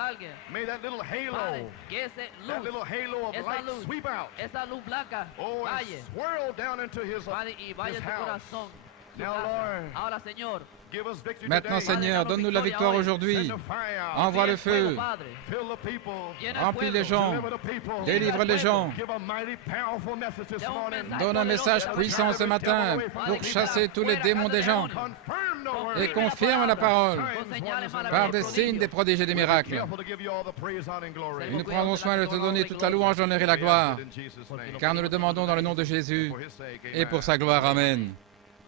salga. May that little halo, Padre, que ese that little luz, halo of esa light luz, sweep out. esa luz blanca Oh, and vaya, swirl down into his Padre, y vaya his a su house. corazón, su Now, casa. Lord, Ahora, Señor, give us victory Maintenant, today. Seigneur, donne-nous la victoire aujourd'hui. Send the fire. Envoie le envía el fuego, feu, Padre. Fill the people. Llena el remplis les pueblo. gens, Deliver the people. délivre les gens. Give a mighty, powerful message this Da un morning. mensaje Donne un message puissant ce matin pour chasser tous les démons des gens Confirm the word. et confirme la parole Con señales par des signes, des prodiges et des miracles. Careful to give you all the praise, honor, and glory. Et nous prendrons soin de te donner toute la louange, l'honneur et la gloire, In Jesus' name. car nous le demandons dans le nom de Jésus For his sake, et pour amen. sa gloire. Amen.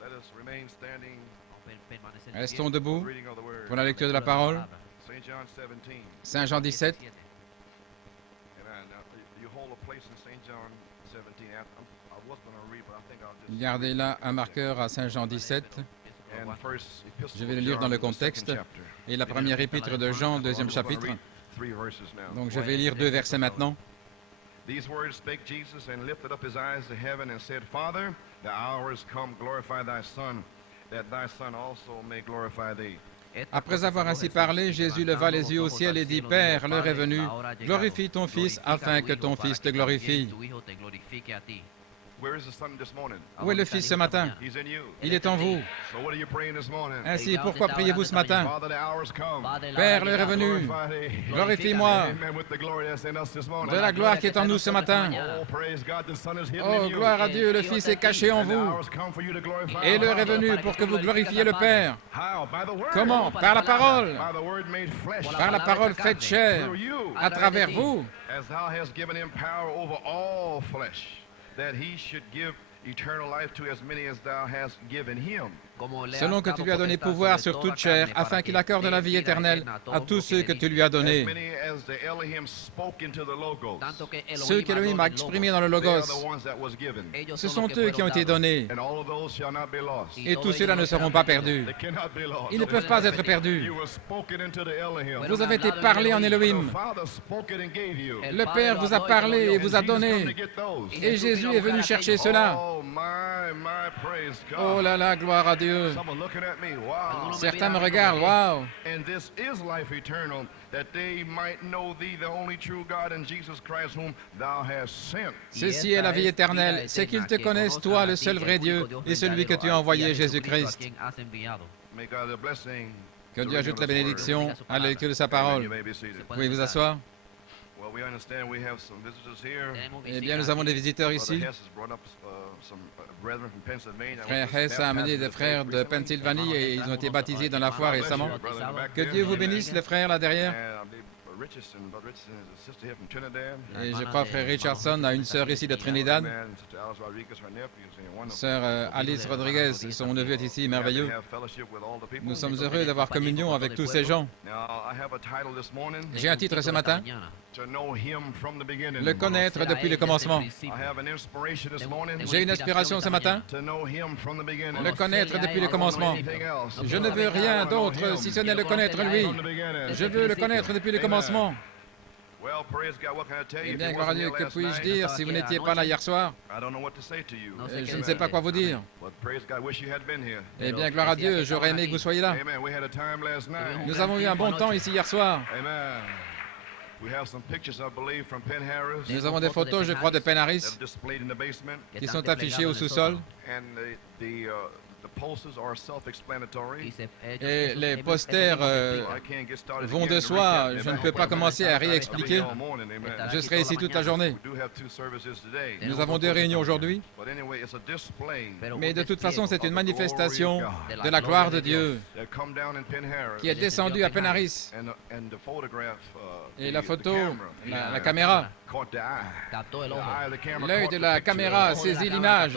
Let us remain standing permanecer Restons for debout the reading of the word. pour la lecture de la parole. St. John 17. Saint Jean 17. And you hold a place in St. John 17. I was going to read, but I think I'll just... Gardez là un marqueur à Saint Jean 17 And first epistle Je vais le of lire dans John, le the second contexte. chapter. et la première épître de Jean, deuxième We're gonna chapitre. read 3 verses now. Donc je vais lire 2 versets maintenant. These words spake Jesus and lifted up his eyes to heaven and said, Father, the hour is come, glorify thy Son, that thy Son also may glorify thee. Après avoir ainsi parlé, Jésus leva les yeux au ciel et dit, Père, l'heure est venue, glorifie ton Fils afin que ton Fils te glorifie. Where is the Son this morning? Où est le Fils ce matin? He's in you. Il est en vous. So what are you praying this morning? Ainsi, pourquoi priez-vous ce matin? Father, the hour is come. Père, l'heure est venue. Glorify thee. Glorifie-moi Amen, with the glory that's in us this morning. de la gloire qui est en nous ce matin. Oh, praise God, the Son is hidden Oh, in you. gloire à Dieu, le Fils est caché en And the vous. hour has come for you to glorify Et the l'heure est Father. venue pour que vous glorifiez le Père. How? By the word. Comment? Par la parole. By the word made flesh. Par la parole faite chair. Through you. À travers vous. As thou hast given him power over all flesh, that he should give eternal life to as many as thou hast given him. Selon que tu lui as donné pouvoir sur toute chair, afin qu'il accorde la vie éternelle à tous ceux que tu lui as As donnés. many as the Elohim spoke into the Logos. Ceux qu'Élohim a exprimés dans le They are Logos, the ones that was given. ce sont eux qui ont été donnés. And all of those shall not be lost. Et tous ceux-là ne seront pas perdus. They cannot be lost. Ils ne peuvent pas être perdus. You were spoken into the Elohim. Vous avez été parlé en The Élohim. Father spoke it and gave you. Le Père vous a parlé et vous a Jesus come donné. to get those. Et Jésus est venu chercher cela. Oh my, praise God. Oh là là, gloire à Dieu. Someone looking at me. Wow. Certains me regardent, waouh. And this is life eternal, that they might know thee, the only true God, and Jesus Christ, whom thou hast sent. Ceci est la vie éternelle, c'est qu'ils te connaissent, toi, le seul vrai Dieu, et celui que tu as envoyé, Jésus-Christ. May God have a blessing. Que Dieu ajoute la bénédiction à la lecture de sa parole. You may be seated. Vous pouvez vous asseoir. Well, we understand we have some visitors here. Eh bien, nous avons des visiteurs Brother ici. Hess has brought up some brethren from Pennsylvania. Frère Hess a amené des frères de Pennsylvanie et ils ont été baptisés dans la foi récemment. Que Dieu vous bénisse, les frères là derrière. Richardson, Brother Richardson has a sister here from Trinidad. Et je crois frère Richardson a une sœur ici de Trinidad. Amen. Sister Alice Rodriguez, her nephew, is here. Wonderful. Sœur Alice Rodriguez, son neveu est ici, merveilleux. We have fellowship with all the people. Nous sommes heureux d'avoir communion avec tous ces gens. Now, I have a title this morning, J'ai un titre ce matin, to know him from the beginning. le connaître depuis le commencement. I have an inspiration this morning, J'ai une inspiration ce matin, to know him from the beginning. le connaître depuis le I don't know commencement. anything else. Je ne veux rien d'autre si ce n'est le connaître lui. From the beginning. Je veux le connaître depuis le commencement. Well, praise God, what can I tell you? Eh If bien, you gloire à wasn't Dieu, here que last puis-je night, dire si vous n'étiez pas là hier soir? I don't know what to say to you. Je ne sais pas quoi vous dire. But praise God, wish you had been here. Eh bien, gloire à Dieu, j'aurais aimé que vous soyez là. Amen. We had a time last night. Nous avons eu un bon temps ici hier soir. Amen. We have some pictures, I believe, from Penn Harris Nous avons des photos, je crois, de Penn that Harris are displayed in the basement. qui sont affichées au sous-sol. And the posters are self-explanatory. Et les posters I can't get started vont again de to soi. recap Je them. ne peux pas commencer à réexpliquer. All morning, amen. Je serai ici toute la journée. We do have 2 services today. Nous avons 2 réunions aujourd'hui. But anyway, it's a display Mais de toute façon, c'est une manifestation de la gloire de Dieu that come down in Penn Harris. qui est descendue à Penn Harris. And the photograph, Et la the photo, camera, la caméra, caught the eye. The eye of the camera l'œil caught de the la picture. caméra a saisi l'image.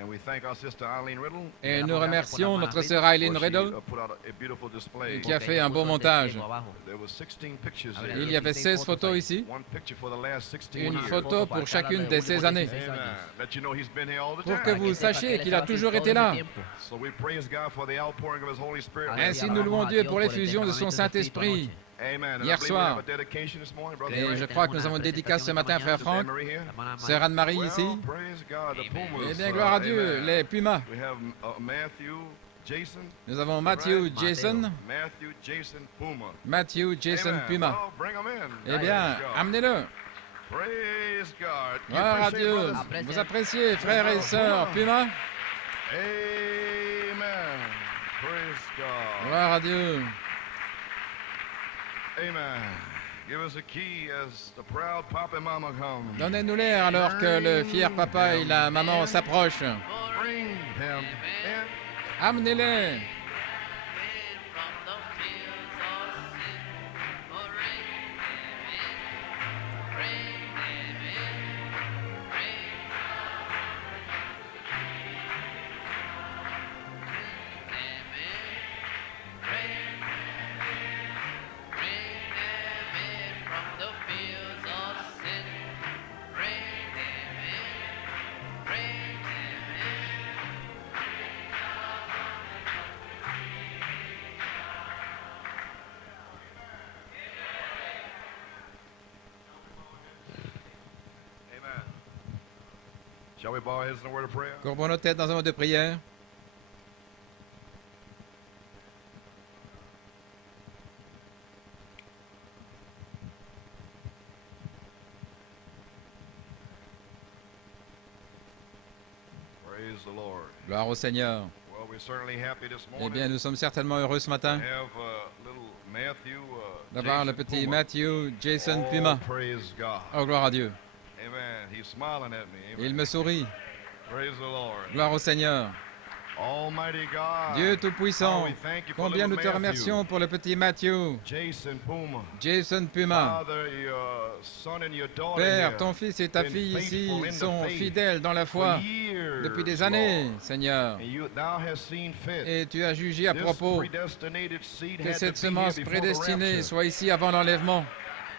And we thank our sister Eileen Riddle. Et nous remercions notre sœur Eileen for she, Riddle put out a beautiful display. qui a fait un beau montage. There were 16 pictures there. Il y avait 16 photos ici, One picture for the last 16 une years. photo pour chacune de ces années, Amen. Let you know he's been here all the pour que time. vous sachiez qu'il a toujours été là. So we praise God for the outpouring of his Holy Spirit. Ainsi, nous louons Dieu pour l'effusion de son Saint-Esprit. Amen. And Hier I believe we soir. have a dedication this morning, brother. Et je crois que nous avons une dédicace ce matin, frère Franck, Anne-Marie here. sœur Anne-Marie ici. Well, praise God, the Pumas. Eh bien, gloire à Dieu, Amen. les Pumas. We have Matthew Jason. Nous avons Right? Matthew, Jason. Matthew, Jason, Puma. Matthew, Jason, Amen. Puma. Well, bring 'em in. Eh bien, Praise God. amenez-le. Praise God. You Gloire à appreciate Dieu. brothers? Après, Vous c'est- appréciez, frères et sœurs, Puma? Amen. Praise God. Gloire à Dieu. Amen. Give us a key as the proud papa and mama come. Donnez-nous-les alors que le fier papa et la maman s'approchent. Bring them in. Amenez-les. Amen. Shall we bow our heads in a word of prayer? Courbons nos têtes dans un mot de prière. Praise the Lord. Gloire au Seigneur. Well, we're certainly happy this Eh morning bien, nous sommes certainement heureux ce to matin have little Matthew. d'avoir le Jason petit Puma. Matthew, Jason Oh, Puma. praise God. Oh, gloire à Dieu. Amen. He's smiling at me. Amen. Il me sourit. Praise the Lord. Gloire au Seigneur. Almighty God. Dieu Tout-Puissant, How we thank you for combien nous little te Matthew. remercions pour le petit Matthew, Jason Puma. Jason Puma. Father, your son and your daughter Père, here ton fils et ta been fille ici faithful in the sont faith fidèles dans la for foi years, depuis des années, Lord. Seigneur. And thou hast seen fit Et tu as jugé à this propos predestinated seed que had cette to be here semence before the prédestinée rapture. soit ici avant l'enlèvement.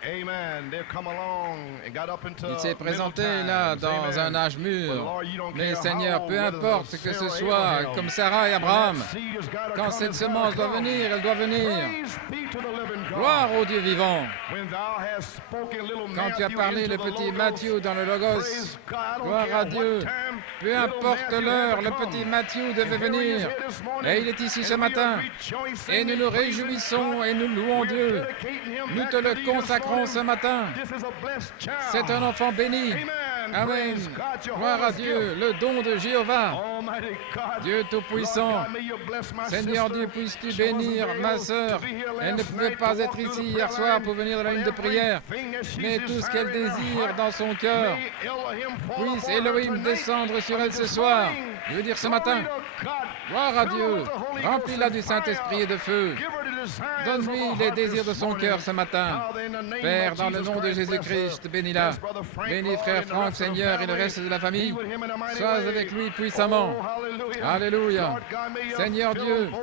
Amen. They've come along and got up into Il s'est middle présenté times. là dans Amen. un âge But mûr. Lord, you don't Mais care Seigneur, how peu old, whether importe it's que ce Sarah, soit Abraham. comme Sarah et When Abraham, that seed has gotta quand come, cette it's gotta semence doit come. venir, elle doit venir. Praise be to the living God. Gloire au Dieu vivant. When thou hast spoken little Quand tu as Matthew parlé into le the petit logos, Matthew dans le Logos, praise God, I don't gloire care à what Dieu. time Peu little importe Matthew had l'heure, to le come. petit Matthew devait And here he is venir. here this morning, Et il est ici and ce we are matin. rejoicing Et nous nous and praising réjouissons God. et nous louons We're Dieu. dedicating him Nous back te to le thee this consacrons ce morning. matin. This is a blessed child. C'est un enfant béni. Amen. Amen. Praise God, Gloire à Jehovah's Dieu, gift. le don de Jéhovah. Almighty God. Dieu Tout-Puissant. Lord God, may you bless my Seigneur sister. Dieu, puisses-tu She wasn't bénir able ma to sœur. be here Elle ne last pouvait night pas to être walk through ici the hier prayer soir line, pour venir dans la but ligne de prière. everything that she's Mais tout ce qu'elle desiring in her désire heart, dans son cœur, may Elohim fall puisse upon her Elohim tonight. descendre sur elle ce This soir. morning, Je veux dire ce glory matin, to God. gloire à Fill her Dieu. with the Holy Remplis-la Ghost du and Saint-Esprit fire. et de feu. Give her the desires of Donne-lui her les heart désirs de this son morning. cœur ce matin. Father, in the name Père, of dans le Jesus nom de Christ, Jésus-Christ, bless her. bénis-la. Bless Brother Frank, Bénis Lord, frère and the Franck, rest of the Seigneur, et le family. reste de la famille. Be with him in a mighty Sois way. avec lui puissamment. Oh, hallelujah. Alléluia. Lord God, may you Seigneur fill Dieu, them both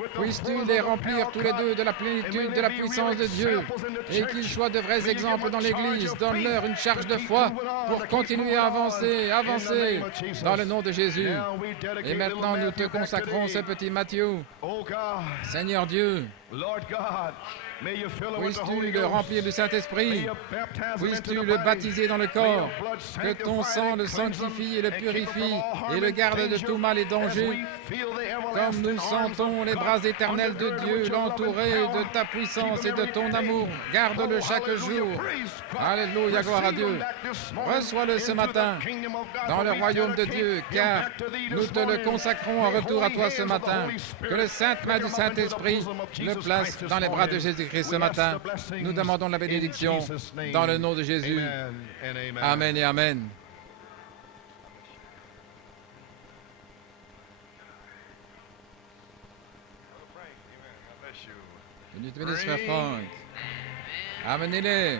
with the puisses-tu fullness les of the remplir power of tous les God. deux de la And plénitude may de they la be puissance real de Dieu, examples in the et church. qu'ils soient de vrais May you give exemples them dans a charge l'Église. of Donne-leur faith une charge to de keep foi moving on, pour to keep continuer à moving on. avancer, In the avancer name of Jesus. dans le nom de Jésus. Now we dedicate Et maintenant, little nous te Matthew back consacrons ce today. petit Matthieu. Oh God, Seigneur Dieu, Lord God, may you fill him with the puisses-tu Holy le Ghost. remplir du May Saint-Esprit. you baptize him into Puisses-tu the le body. baptiser dans le May corps. your blood Que ton sanctify sang and le cleanse him sanctifie et le and keep him from purifie all harm et le and garde de danger tout mal et as danger. we feel the Comme everlasting nous arms sentons of les God bras éternels de undergirded Dieu, with your love and l'entourer power. de ta puissance Keep et him de every ton day. amour. Garde-le Oh, chaque hallelujah. jour. Praise God. Alléluia, gloire à Receive him Dieu. back this morning Reçois-le ce into matin the kingdom of God, dans for le we royaume de dedicate Dieu, him car back to thee nous this te le morning. consacrons en May retour à holy toi ce hands of the matin. Holy Spirit Que le sainte main pick du him up into the Saint-Esprit bosom of le Jesus place Christ this dans les bras de morning. Jésus-Christ ce We ask matin. the blessings Nous demandons la in bénédiction Jesus' name. dans le nom de Jésus. Amen and amen. Amen et Amen. Que Dieu te bénisse, frère Franck. Amenez-les.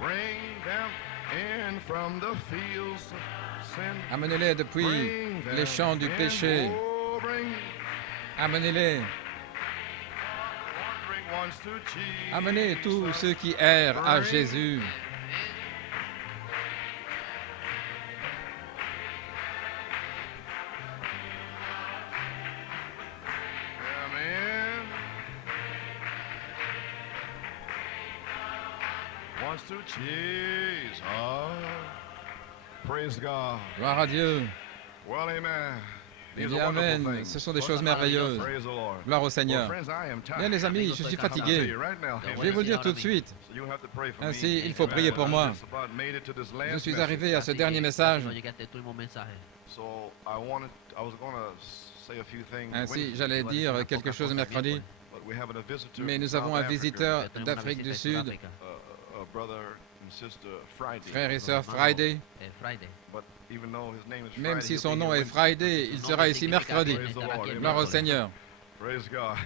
Bring them in from the fields of sin. Amenez-les depuis Bring them les champs du in, péché. oh, bring Amenez-les. wandering ones to Jesus. Amenez tous ceux qui errent à Jésus. Amen. Wants to Jesus. Praise God. Gloire à Dieu. Well, amen. Eh bien, amen. Ce sont des choses merveilleuses. Praise the Lord. Gloire au Well, Seigneur. friends, I am tired. Bien, les amis, je suis fatigué. Je vais vous le dire tout de suite. So you have to pray for Ainsi, me. il faut prier pour moi. Just about made it to this Je last suis message. arrivé à ce dernier message. No llegaste a tu último mensaje. So I was going to say a few things. Ainsi, Wednesday, j'allais dire quelque chose mercredi. but we have a visitor Mais from nous avons South un Africa, visiteur Tenemos una d'Afrique visita du de Sud, Sudáfrica, a brother and sister Friday. frère et sœur hermano, Friday. Friday. But even though his name is Même Friday, si he'll son be nom here est Wednesday. Friday, il sera ici mercredi. Praise the Lord. Amen. Gloire au Seigneur. Praise God.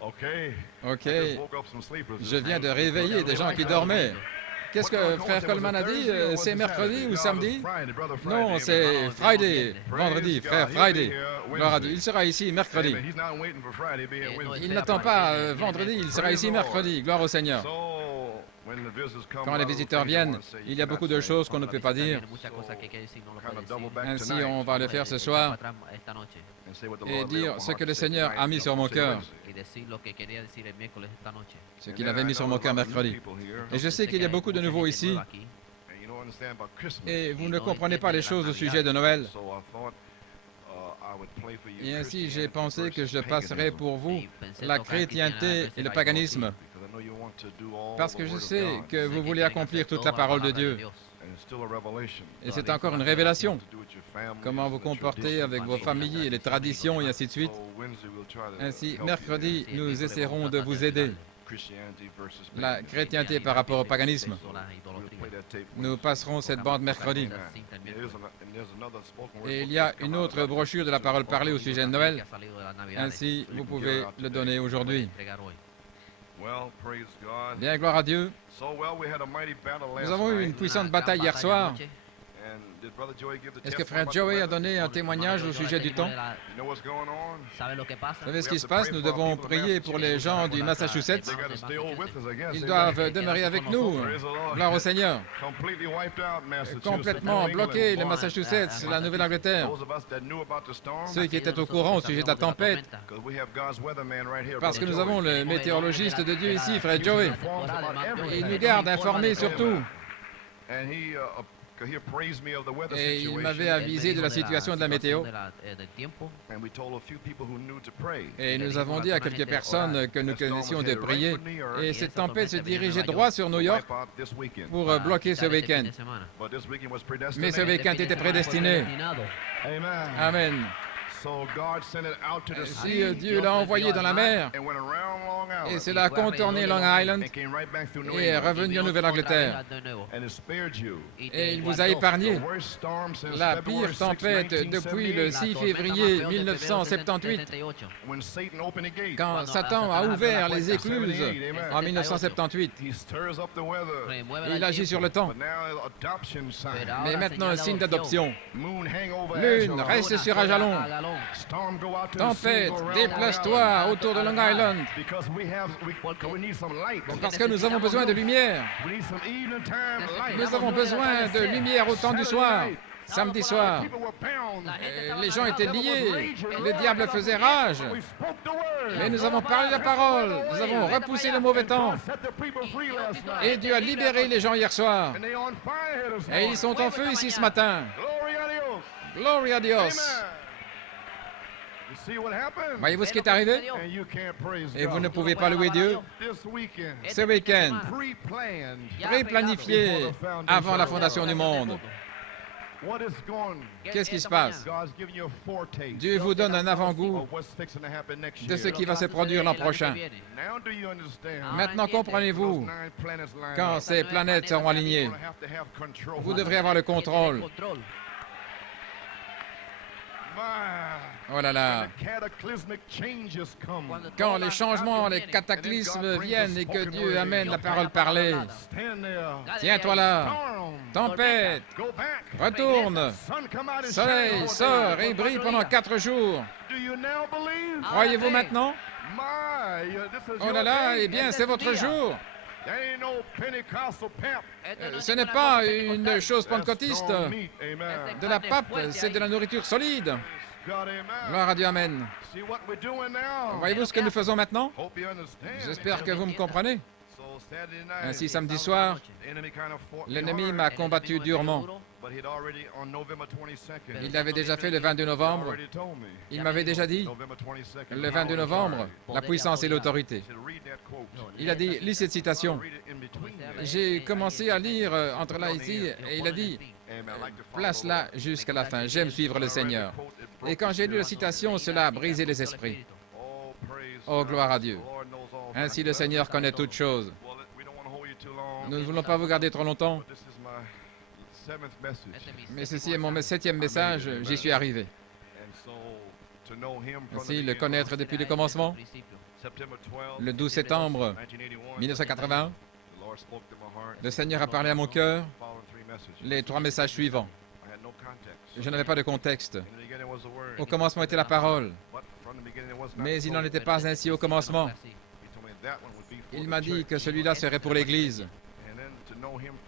Okay. Ok, I just woke up some sleepers. je viens de réveiller des gens qui dormaient. Qu'est-ce que frère Coleman a dit? C'est mercredi ou samedi? Non, c'est Friday, vendredi, frère Friday. Gloire à Dieu. Il sera ici mercredi. Il n'attend pas vendredi, il sera ici mercredi. Gloire au Seigneur. Quand les visiteurs viennent, il y a beaucoup de choses qu'on ne peut pas dire. Ainsi, on va le faire ce soir et dire ce que le Seigneur a mis sur mon cœur, ce qu'il avait mis sur mon cœur mercredi. Et je sais qu'il y a beaucoup de nouveaux ici et vous ne comprenez pas les choses au sujet de Noël. Et ainsi, j'ai pensé que je passerai pour vous la chrétienté et le paganisme, parce que je sais que vous voulez accomplir toute la parole de Dieu. Et c'est encore une révélation. Comment vous comportez avec vos familles et les traditions et ainsi de suite. Ainsi, mercredi, nous essaierons de vous aider. La chrétienté par rapport au paganisme. Nous passerons cette bande mercredi. Et il y a une autre brochure de la parole parlée au sujet de Noël. Ainsi, vous pouvez le donner aujourd'hui. Bien, gloire à Dieu. Nous avons eu une puissante bataille hier soir. Est-ce que frère Joey a donné un témoignage au sujet du temps? Vous savez ce qui se passe? Nous devons prier pour les gens du Massachusetts. Ils doivent demeurer avec nous. Gloire au Seigneur. Complètement bloqué, le Massachusetts, la Nouvelle-Angleterre. Ceux qui étaient au courant au sujet de la tempête. Parce que nous avons le météorologiste de Dieu ici, frère Joey. Il nous garde informés sur tout. Et il m'avait avisé de la situation de la météo. Et nous avons dit à quelques personnes que nous connaissions de prier. Et cette tempête se dirigeait droit sur New York pour bloquer ce week-end. Mais ce week-end était prédestiné. Amen. Si Dieu l'a envoyé dans la mer, et cela a contourné Long Island et est revenu en Nouvelle-Angleterre. Et il vous a épargné la pire tempête depuis le 6 février 1978, quand Satan a ouvert les écluses en 1978. Il agit sur le temps. Mais maintenant, un signe d'adoption. Lune, reste sur Ajalon. Tempête, déplace-toi autour de Long Island. Parce que nous avons besoin de lumière. Nous avons besoin de lumière au temps du soir. Samedi soir, les gens étaient liés. Le diable faisait rage. Mais nous avons parlé la parole. Nous avons repoussé le mauvais temps. Et Dieu a libéré les gens hier soir. Et ils sont en feu ici ce matin. Gloria a Dios. Voyez-vous ce qui est arrivé? Et vous ne pouvez pas louer Dieu? Ce week-end, pré-planifié avant la fondation du monde. Qu'est-ce qui se passe? Dieu vous donne un avant-goût de ce qui va se produire l'an prochain. Maintenant, comprenez-vous, quand ces planètes seront alignées, vous devrez avoir le contrôle. Oh là là! Quand les changements, les cataclysmes viennent et que Dieu amène la parole parlée, tiens-toi là! Tempête! Retourne! Soleil sort et brille pendant 4 jours. Croyez-vous maintenant? Oh là là, eh bien, c'est votre jour. Ce n'est pas une chose pentecôtiste. De la pape, c'est de la nourriture solide. Gloire à Dieu, amen. Voyez-vous ce que nous faisons maintenant? J'espère que vous me comprenez. Ainsi, samedi soir, l'ennemi m'a combattu durement. Il l'avait déjà fait le 22 novembre. Il m'avait déjà dit, le 22 novembre, la puissance et l'autorité. Il a dit, lis cette citation. J'ai commencé à lire entre là et ici, et il a dit, place-la jusqu'à la fin. J'aime suivre le Seigneur. Et quand j'ai lu la citation, cela a brisé les esprits. Oh, gloire à Dieu. Ainsi, le Seigneur connaît toutes choses. Nous ne voulons pas vous garder trop longtemps. Mais ceci est mon 7e message, j'y suis arrivé. Ainsi, le connaître depuis le commencement, le 12 septembre 1981, le Seigneur a parlé à mon cœur les 3 messages suivants. Je n'avais pas de contexte. Au commencement était la parole, mais il n'en était pas ainsi au commencement. Il m'a dit que celui-là serait pour l'Église.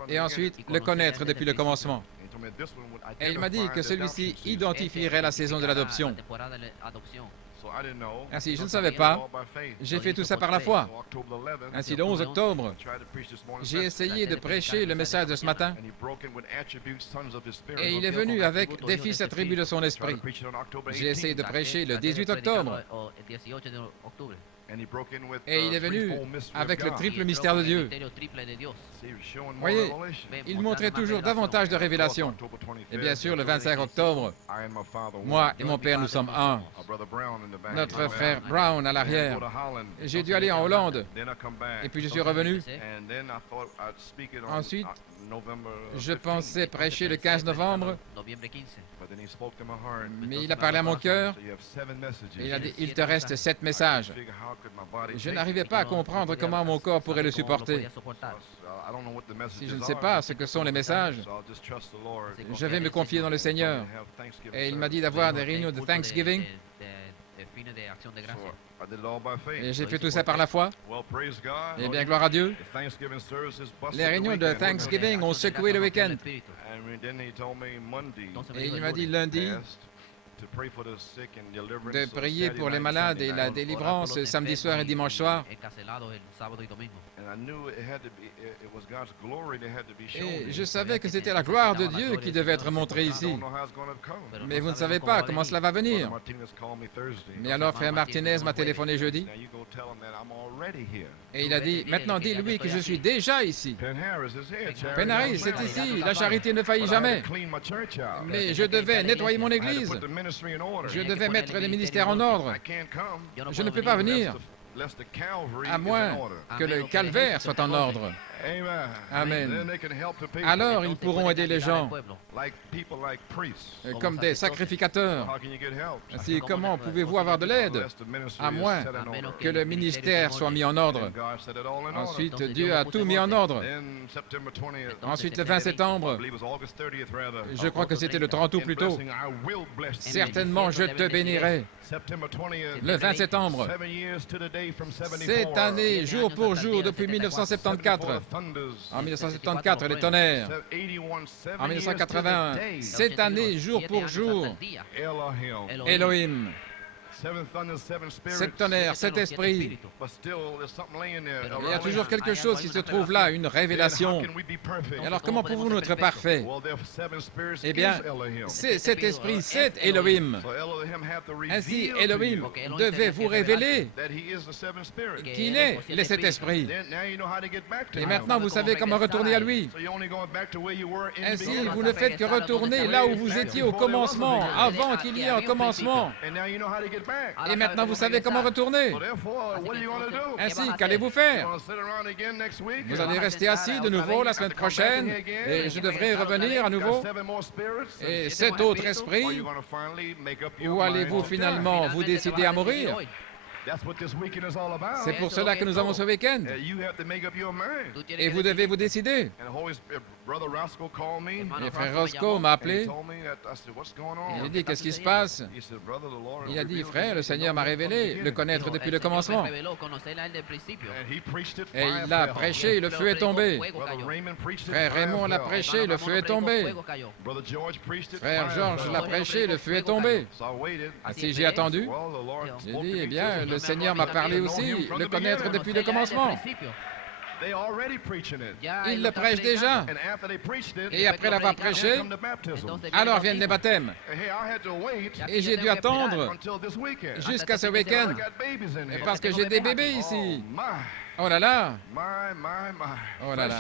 Et ensuite, le connaître depuis le commencement. Et il m'a dit que celui-ci identifierait la saison de l'adoption. Ainsi, je ne savais pas. J'ai fait tout ça par la foi. Ainsi, le 11 octobre, j'ai essayé de prêcher le message de ce matin. Et il est venu avec des fils attributs de son esprit. J'ai essayé de prêcher le 18 octobre. Et il est venu avec le triple mystère de Dieu. Voyez, il montrait toujours davantage de révélations. Et bien sûr, le 25 octobre, moi et mon père, nous sommes un. Notre frère Brown à l'arrière. J'ai dû aller en Hollande. Et puis je suis revenu. Ensuite, je pensais prêcher le 15 novembre. Mais il a parlé à mon cœur. Et il a dit, il te reste 7 messages. Je n'arrivais pas à comprendre comment mon corps pourrait le supporter. Si je ne sais pas ce que sont les messages, je vais me confier dans le Seigneur. Et il m'a dit d'avoir des réunions de Thanksgiving. Et j'ai fait tout ça par la foi. Eh bien, gloire à Dieu. Les réunions de Thanksgiving ont secoué le week-end. Et il m'a dit lundi de prier pour les malades et la délivrance samedi soir et dimanche soir. Et je savais que c'était la gloire de Dieu qui devait être montrée ici. Mais vous ne savez pas comment cela va venir. Mais alors, frère Martinez m'a téléphoné jeudi. Et il a dit, maintenant dis-lui que je suis déjà ici. Pen Harris, c'est ici. La charité ne faillit jamais. Mais je devais nettoyer mon église. Je devais mettre les ministères en ordre. Je ne peux pas venir, à moins que le calvaire soit en ordre. Amen. Alors, ils pourront aider les gens, comme des sacrificateurs. Ainsi, comment pouvez-vous avoir de l'aide, à moins que le ministère soit mis en ordre? Ensuite, Dieu a tout mis en ordre. Ensuite, le 20 septembre, je crois que c'était le 30 août plus tôt, certainement je te bénirai. Le 20 septembre, cette année, jour pour jour, depuis 1974, en 1974, les tonnerres. En 1980, cette année, jour pour jour, Elohim. 7 tonnerres, 7 esprits. Il y a toujours quelque chose qui se trouve là, une révélation. Et alors, comment pouvons-nous être parfaits? Eh bien, c'est cet esprit, c'est Elohim. Ainsi, Elohim devait vous révéler qu'il est les 7 esprits. Et maintenant, vous savez comment retourner à lui. Ainsi, vous ne faites que retourner là où vous étiez au commencement, avant qu'il y ait un commencement. Et maintenant, vous savez comment retourner. Ainsi, qu'allez-vous faire? Vous allez rester assis de nouveau la semaine prochaine et je devrais revenir à nouveau. Et 7 autres esprits, où allez-vous finalement vous décider à mourir? C'est pour cela que nous avons ce week-end. Et vous devez vous décider. Et frère Roscoe m'a appelé. Il a dit, qu'est-ce qui se passe? Il a dit, frère, le Seigneur m'a révélé, le connaître depuis le commencement. Et il l'a prêché, le feu est tombé. Frère Raymond l'a prêché, le feu est tombé. Frère Georges l'a prêché, le feu est tombé. Si j'ai attendu, j'ai dit, eh bien, le Seigneur m'a parlé aussi, le connaître depuis le commencement. Ils le prêchent déjà. Et après l'avoir prêché, alors viennent les baptêmes. Et j'ai dû attendre jusqu'à ce week-end parce que j'ai des bébés ici. Oh là là! Oh là là!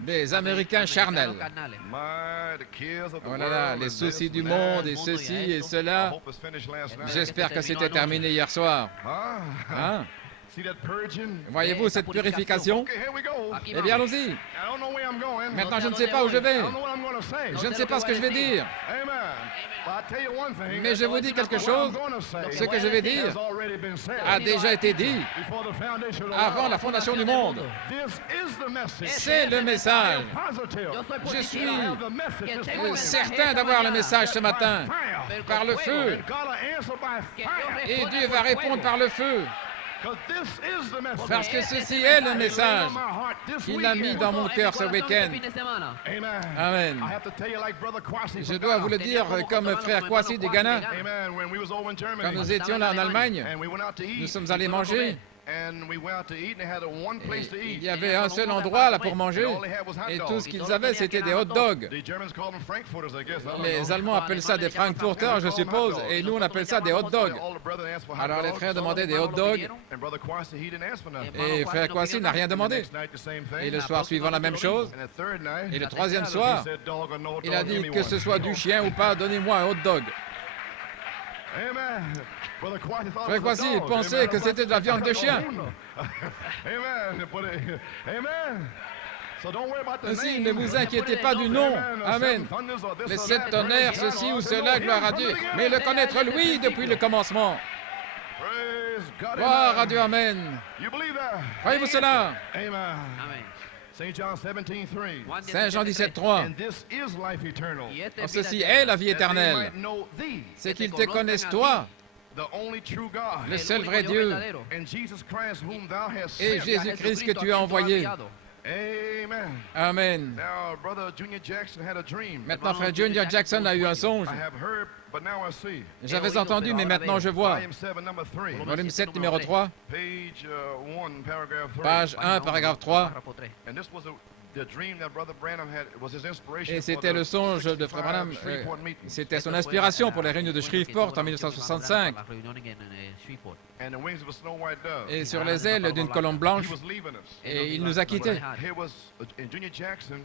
Des Américains charnels. Oh là là, les soucis du monde et ceci et cela. J'espère que c'était terminé hier soir. Hein? Voyez-vous cette purification? Eh bien, allons-y. Maintenant, je ne sais pas où je vais. Je ne sais pas ce que je vais dire. Mais je vous dis quelque chose. Ce que je vais dire a déjà été dit avant la fondation du monde. C'est le message. Je suis certain d'avoir le message ce matin par le feu. Et Dieu va répondre par le feu. Parce que ceci est le message qu'il a mis dans mon cœur ce week-end. Amen. Je dois vous le dire comme frère Kwasi du Ghana. Quand nous étions là en Allemagne, nous sommes allés manger. Il y avait un seul endroit là pour manger et tout ce qu'ils avaient c'était des hot dogs. Les Allemands appellent ça des Frankfurter, je suppose, et nous on appelle ça des hot dogs. Alors les frères demandaient des hot dogs et frère Kwasi n'a rien demandé. Et le soir suivant la même chose. Et le troisième soir, il a dit que ce soit du chien ou pas, donnez-moi un hot dog. Frère Kwasi pensait que c'était de la viande de chien. Ainsi, ne vous inquiétez pas du nom. Amen. Les 7 tonnerres, ceci ou cela, gloire à Dieu. Mais le connaître, lui, depuis le commencement. Gloire à Dieu, Amen. Croyez-vous cela? Saint Jean 17:3. Ceci est la vie éternelle. C'est qu'ils te connaissent toi, le seul vrai Dieu, et Jésus-Christ que tu as envoyé. Amen. Maintenant, frère Junior Jackson a eu un songe. J'avais entendu, mais maintenant je vois. Volume 7, numéro 3. Page 1, paragraphe 3. Et c'était le songe de Frère Branham. C'était son inspiration pour les réunions de Shreveport en 1965. Et sur les ailes d'une colombe blanche, et il nous a quittés.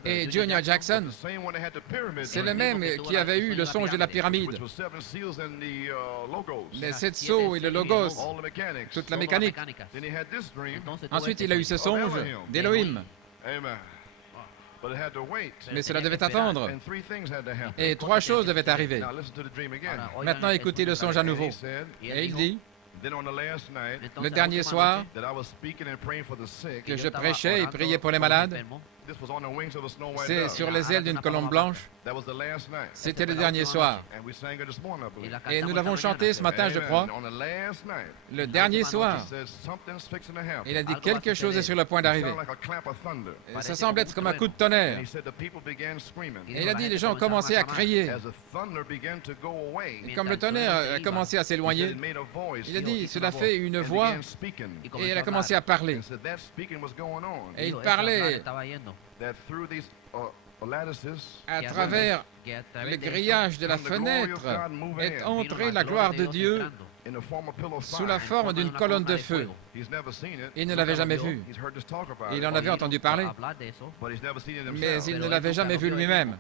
Et Junior Jackson, c'est le même qui avait eu le songe de la pyramide. Les 7 sceaux et le logos, toute la mécanique. Ensuite, il a eu ce songe d'Élohim. Mais cela devait attendre. Et 3 choses devaient arriver. Maintenant, écoutez le songe à nouveau. Et il dit, le dernier soir, que je prêchais et priais pour les malades, c'est sur les ailes d'une colombe blanche. C'était le dernier soir. Et nous l'avons chanté ce matin, je crois. Le dernier soir, il a dit quelque chose est sur le point d'arriver. Ça semble être comme un coup de tonnerre. Et il a dit les gens ont commencé à crier. Et comme le tonnerre a commencé à s'éloigner, il a dit cela fait une voix et elle a commencé à parler. Et il parlait à travers le grillage de la fenêtre est entrée la gloire de Dieu sous la forme d'une colonne de feu. Il ne l'avait jamais vu. Il en avait entendu parler, mais il ne l'avait jamais vu lui-même.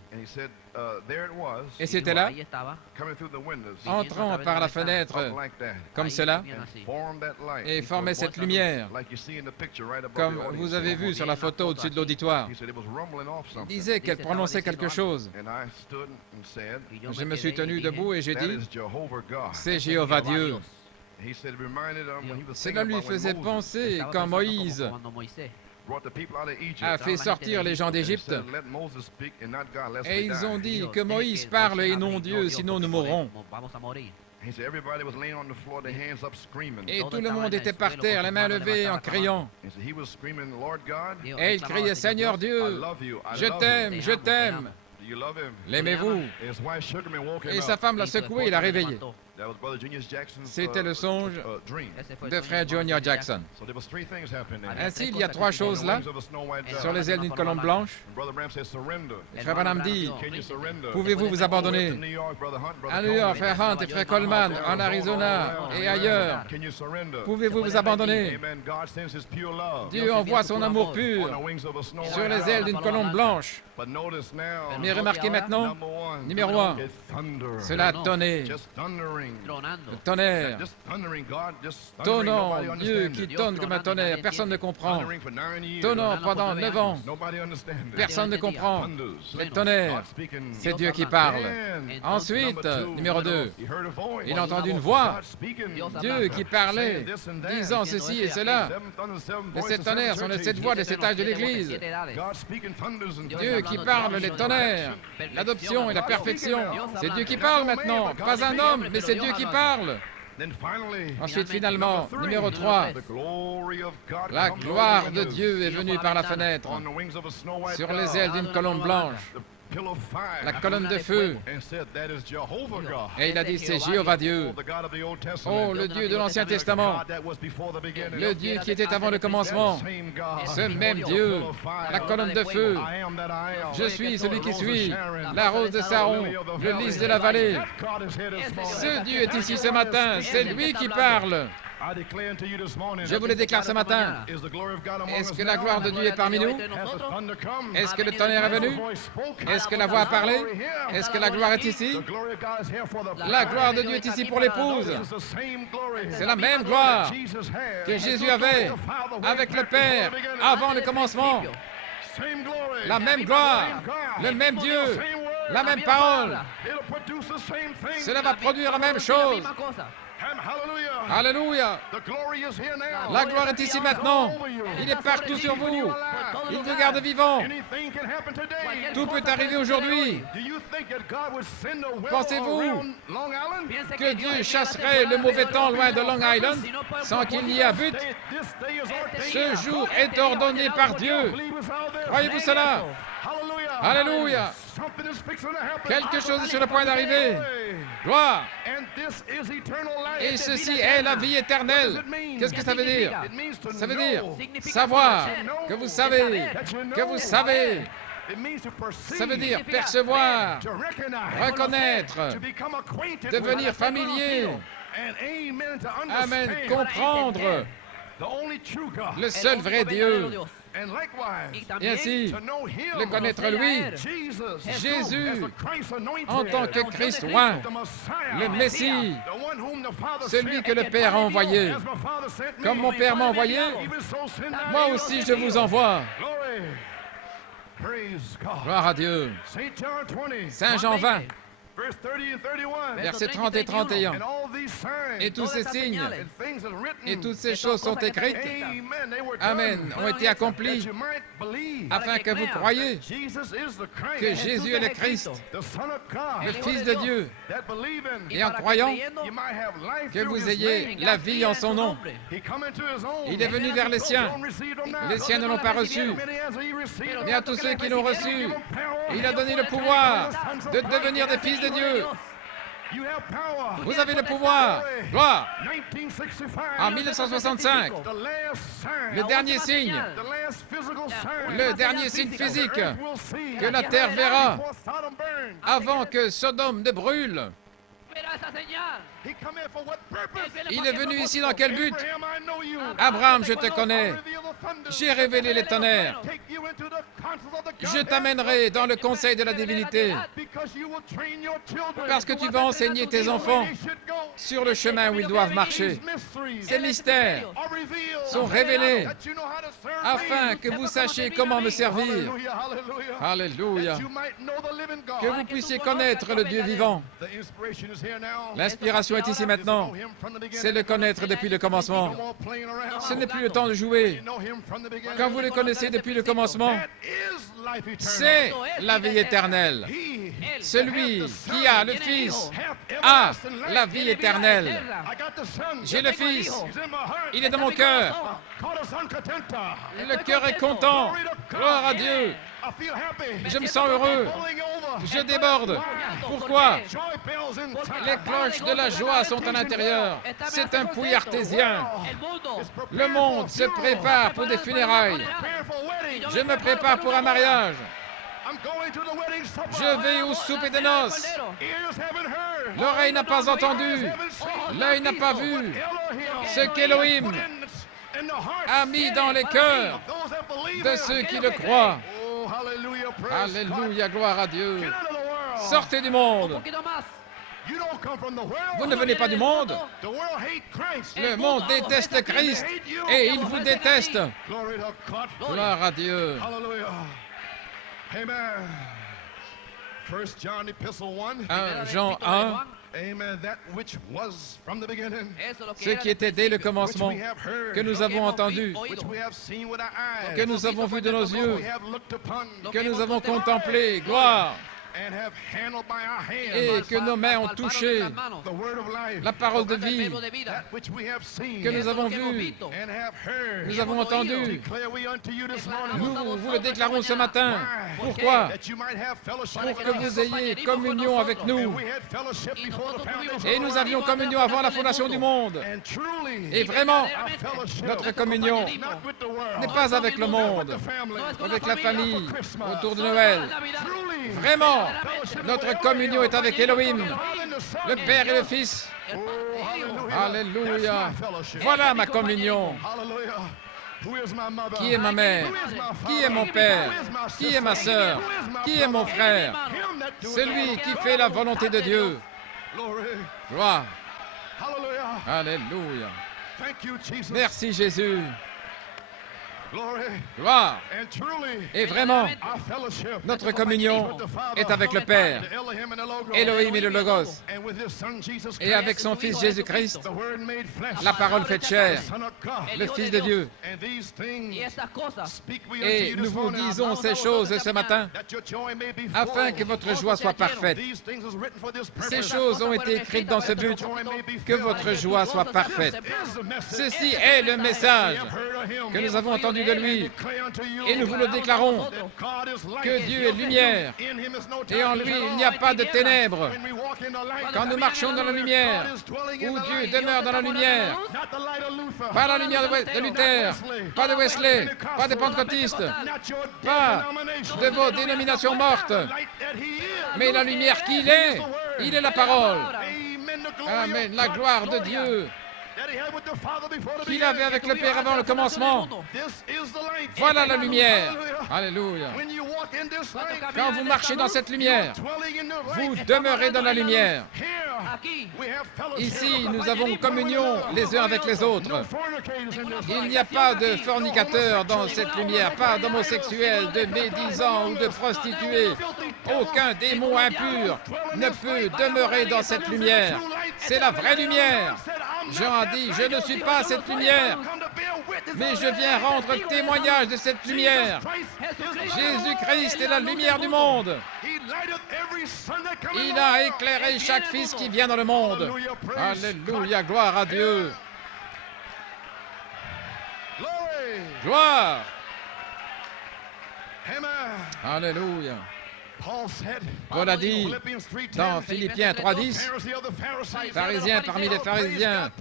Et c'était là, entrant par la fenêtre comme cela, et formait cette lumière, comme vous avez vu sur la photo au-dessus de l'auditoire. Il disait qu'elle prononçait quelque chose. Je me suis tenu debout et j'ai dit, c'est Jéhovah Dieu. Cela lui faisait penser quand Moïse a fait sortir les gens d'Égypte. Et ils ont dit que Moïse parle et non Dieu, sinon nous mourrons. Et tout le monde était par terre, les mains levées en criant. Et il criait, Seigneur Dieu, je t'aime, je t'aime. L'aimez-vous? Et sa femme l'a secoué et l'a réveillé. C'était le songe de frère Junior Jackson. Ainsi, il y a trois choses là, sur les ailes d'une colombe blanche. Et frère Branham dit, pouvez-vous vous abandonner? À New York, frère Hunt et frère Coleman, en Arizona et ailleurs, pouvez-vous vous abandonner? Dieu envoie son amour pur sur les ailes d'une colombe blanche. Mais remarquez maintenant, numéro 1, cela a tonné. Le tonnerre. Tonnant, Dieu qui tonne comme un tonnerre, personne ne comprend. Tonnant pendant 9 ans, personne ne comprend. Le tonnerre, c'est Dieu qui parle. Ensuite, numéro 2, il a entendu une voix, Dieu qui parlait, disant ceci et cela. Les 7 tonnerres sont les 7 voix des 7 âges de l'Église. Dieu qui parle, les tonnerres, l'adoption et la perfection. C'est Dieu qui parle maintenant, pas un homme, mais c'est Dieu qui parle. Ensuite, finalement, numéro 3, la gloire de Dieu est venue par la fenêtre, sur les ailes d'une colombe blanche, la colonne de feu. Et il a dit, c'est Jéhovah Dieu. Oh, le Dieu de l'Ancien Testament, le Dieu qui était avant le commencement, ce même Dieu, la colonne de feu. Je suis celui qui suis, la rose de Saron, le lys de la vallée. Ce Dieu est ici ce matin, c'est lui qui parle. Je vous le déclare ce matin. Est-ce que la gloire de Dieu est parmi nous? Est-ce que le tonnerre est venu? Est-ce que la voix a parlé? Est-ce que la gloire est ici? La gloire de Dieu est ici pour l'épouse. C'est la même gloire que Jésus avait avec le Père avant le commencement. La même gloire, le même Dieu, la même parole. Cela va produire la même chose. Alléluia. La gloire est ici maintenant. Il est partout sur vous. Il vous garde vivant. Tout peut arriver aujourd'hui. Pensez-vous que Dieu chasserait le mauvais temps loin de Long Island sans qu'il n'y ait but? Ce jour est ordonné par Dieu. Croyez-vous cela? Alléluia. Quelque chose est sur le point d'arriver. Gloire. Et ceci est la vie éternelle. Qu'est-ce que ça veut dire? Ça veut dire savoir, que vous savez, que vous savez. Ça veut dire percevoir, reconnaître, devenir familier. Amen. Comprendre le seul vrai Dieu. Et ainsi, le connaître lui, Jésus, en tant que Christ oint, le Messie, celui que le Père a envoyé. Comme mon Père m'a envoyé, moi aussi je vous envoie. Gloire à Dieu. Saint Jean 20. Versets 30 et 31. Et tous ces signes et toutes ces choses sont écrites, Amen, ont été accomplies afin que vous croyiez que Jésus est le Christ, le Fils de Dieu, et en croyant que vous ayez la vie en son nom. Il est venu vers les siens ne l'ont pas reçu, mais à tous ceux qui l'ont reçu, il a donné le pouvoir de devenir des fils de Dieu. Vous avez le pouvoir. Gloire. En 1965, le dernier signe physique que la terre verra avant que Sodome ne brûle. Il est venu ici dans quel but? Abraham, je te connais. J'ai révélé les tonnerres. Je t'amènerai dans le conseil de la divinité. Parce que tu vas enseigner tes enfants sur le chemin où ils doivent marcher. Ces mystères sont révélés afin que vous sachiez comment me servir. Alléluia. Que vous puissiez connaître le Dieu vivant. L'inspiration est ici maintenant. C'est le connaître depuis le commencement. Ce n'est plus le temps de jouer. Quand vous le connaissez depuis le commencement, c'est la vie éternelle. Celui qui a le Fils a la vie éternelle. J'ai le Fils. Il est dans mon cœur. Le cœur est content. Gloire à Dieu. Je me sens heureux. Je déborde. Pourquoi? Les cloches de la joie sont à l'intérieur. C'est un puits artésien. Le monde se prépare pour des funérailles. Je me prépare pour un mariage. Je vais au souper de noces. L'oreille n'a pas entendu. L'œil n'a pas vu. Ce qu'Élohim a mis dans les cœurs de ceux qui le croient. Alléluia, gloire à Dieu. Sortez du monde. Vous ne venez pas du monde. Le monde déteste Christ et il vous déteste. Gloire à Dieu. Amen. 1 Jean 1, ce qui était dès le commencement, que nous avons entendu, que nous avons vu de nos yeux, que nous avons contemplé, gloire, et que nos mains ont touché la parole de vie, que nous avons vu, nous avons entendu. Nous vous le déclarons ce matin. Pourquoi? Pour que vous ayez communion avec nous. Et nous avions communion avant la fondation du monde. Et vraiment, notre communion n'est pas avec le monde, avec la famille, autour de Noël. Vraiment, notre communion est avec Elohim, le Père et le Fils. Alléluia. Voilà ma communion. Qui est ma mère? Qui est mon père? Qui est ma sœur? Qui est mon frère? Celui qui fait la volonté de Dieu. Gloire. Alléluia. Merci Jésus. Gloire. Et vraiment, notre communion est avec le Père, Elohim et le Logos, et avec son Fils Jésus-Christ, la parole faite chair, le Fils de Dieu. Et nous vous disons ces choses ce matin, afin que votre joie soit parfaite. Ces choses ont été écrites dans ce but, que votre joie soit parfaite. Ceci est le message que nous avons entendu de lui, et nous vous le déclarons, que Dieu est lumière, et en lui il n'y a pas de ténèbres. Quand nous marchons dans la lumière, où Dieu demeure dans la lumière, pas la lumière de Luther, pas de Wesley, pas des pentecôtistes, pas de vos dénominations mortes, mais la lumière qu'il est, il est la parole. Amen, la gloire de Dieu qu'il avait avec le Père avant le commencement. Voilà la lumière. Alléluia. Quand vous marchez dans cette lumière, vous demeurez dans la lumière. Ici, nous avons communion les uns avec les autres. Il n'y a pas de fornicateurs dans cette lumière, pas d'homosexuels, de médisants ou de prostituées. Aucun démon impur ne peut demeurer dans cette lumière. C'est la vraie lumière. Jean a dit, je ne suis pas cette lumière, mais je viens rendre témoignage de cette lumière. Jésus-Christ est la lumière du monde. Il a éclairé chaque fils qui vient dans le monde. Alléluia, gloire à Dieu. Gloire. Alléluia. Paul a dit dans Philippiens 3:10, pharisien parmi les pharisiens,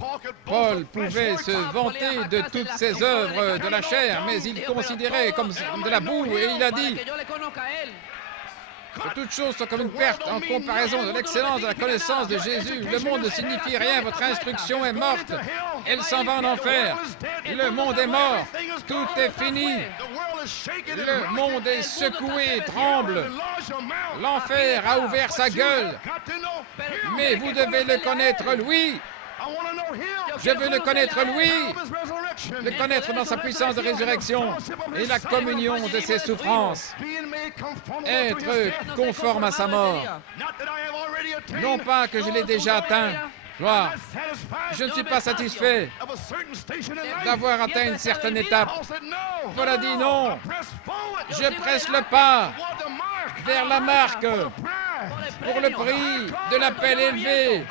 Paul pouvait se vanter de toutes ses œuvres de la chair, mais il considérait comme de la boue, et il a dit que toutes choses sont comme une perte en comparaison de l'excellence de la connaissance de Jésus. Le monde ne signifie rien, votre instruction est morte, elle s'en va en enfer. Le monde est mort, tout est fini. Le monde est secoué, tremble. L'enfer a ouvert sa gueule. Mais vous devez le connaître, lui. Je veux le connaître, lui. Le connaître dans sa puissance de résurrection et la communion de ses souffrances. Être conforme à sa mort. Non pas que je l'ai déjà atteint. Gloire. Je ne suis pas satisfait d'avoir atteint une certaine étape. Paul a dit non. Je presse le pas vers la marque pour le prix de l'appel élevé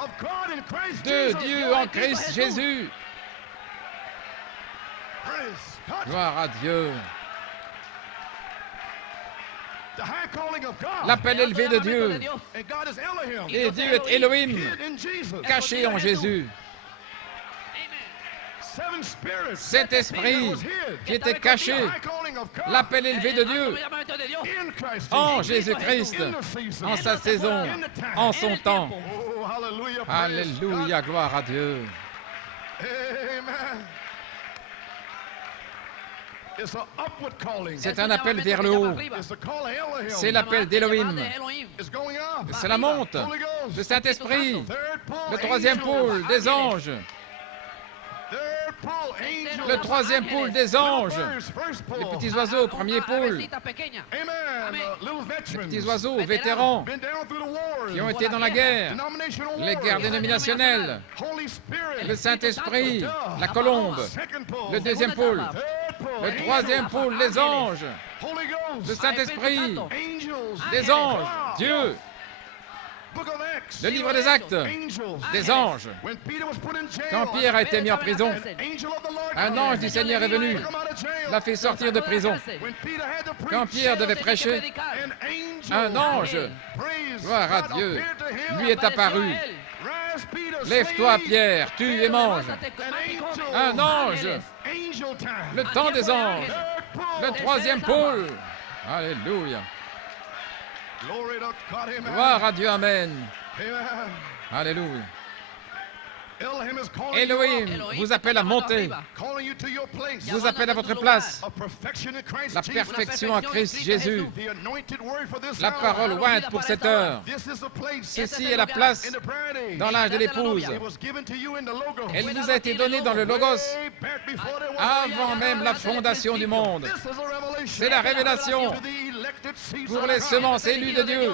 de Dieu en Christ Jésus. Gloire à Dieu. L'appel élevé de Dieu. Et Dieu est Elohim, caché en Jésus. 7 esprits qui étaient cachés, l'appel élevé de Dieu en Jésus-Christ, en sa saison, en son temps. Alléluia, gloire à Dieu. C'est un appel vers le haut. C'est l'appel d'Elohim. Cela monte. Le Saint-Esprit, le troisième pôle des anges. Le troisième pôle des anges. Les petits oiseaux, premier pôle. Les petits oiseaux vétérans qui ont été dans la guerre, les guerres dénominationnelles. Le Saint-Esprit, la colombe. Le deuxième pôle. Le troisième pôle, les anges. Le Saint-Esprit, des anges, Dieu. Le livre des Actes, des anges. Quand Pierre a été mis en prison, un ange du Seigneur est venu, l'a fait sortir de prison. Quand Pierre devait prêcher, un ange, gloire à Dieu, lui est apparu. Lève-toi, Pierre, tue et mange. Un ange, le temps des anges, le troisième pôle. Alléluia. Gloire à Dieu, amen. Alléluia. Elohim vous appelle à monter, vous appelle à votre place, la perfection en Christ Jésus, la parole ointe pour cette heure. Ceci est la place dans l'âge de l'épouse. Elle vous a été donnée dans le Logos avant même la fondation du monde. C'est la révélation pour les semences élues de Dieu.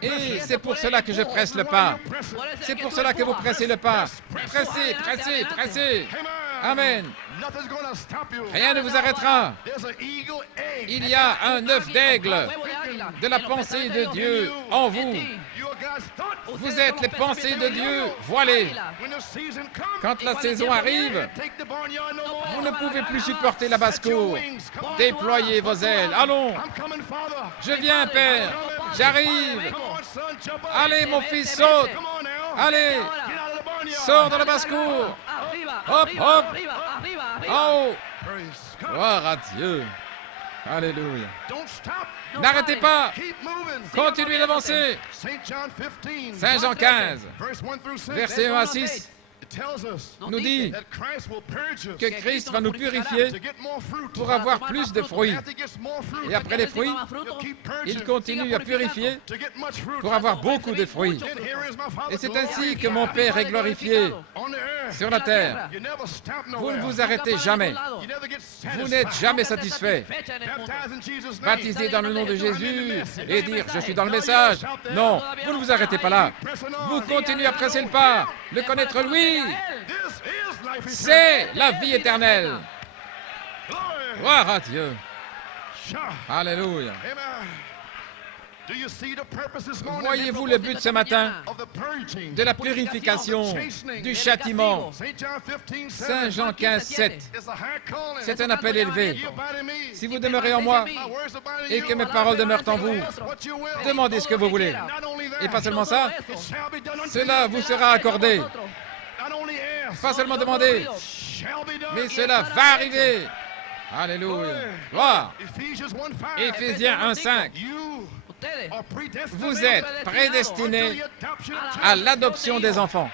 Et c'est pour cela que je presse le pas. C'est pour cela que vous pressez le pas. Pressez, pressez, pressez. Amen. Rien ne vous arrêtera. Il y a un œuf d'aigle de la pensée de Dieu en vous. Vous êtes les pensées de Dieu voilées. Quand la saison arrive, vous ne pouvez plus supporter la basse-cour. Déployez vos ailes. Allons. Je viens, Père. J'arrive. Allez, mon fils, saute. Allez. Sors de la basse-cour. Hop, hop. En haut. Gloire à Dieu. Alléluia. N'arrêtez pas. Continuez d'avancer. Saint Jean 15, versets 1 à 6, nous dit que Christ va nous purifier pour avoir plus de fruits. Et après les fruits, il continue à purifier pour avoir beaucoup de fruits. Et c'est ainsi que mon Père est glorifié sur la terre. Vous ne vous arrêtez jamais. Vous n'êtes jamais satisfait. Baptisez dans le nom de Jésus et dire « Je suis dans le message ». Non, vous ne vous arrêtez pas là. Vous continuez à presser le pas, le connaître lui. C'est la vie éternelle. Gloire à Dieu. Alléluia. Voyez-vous le but ce matin de la purification, du châtiment? Saint Jean 15, 7. C'est un appel élevé. Si vous demeurez en moi et que mes paroles demeurent en vous, demandez ce que vous voulez. Et pas seulement ça, cela vous sera accordé. Pas seulement demander, mais cela va arriver. Alléluia. Gloire. Éphésiens 1, 5. Vous êtes prédestinés à l'adoption des enfants.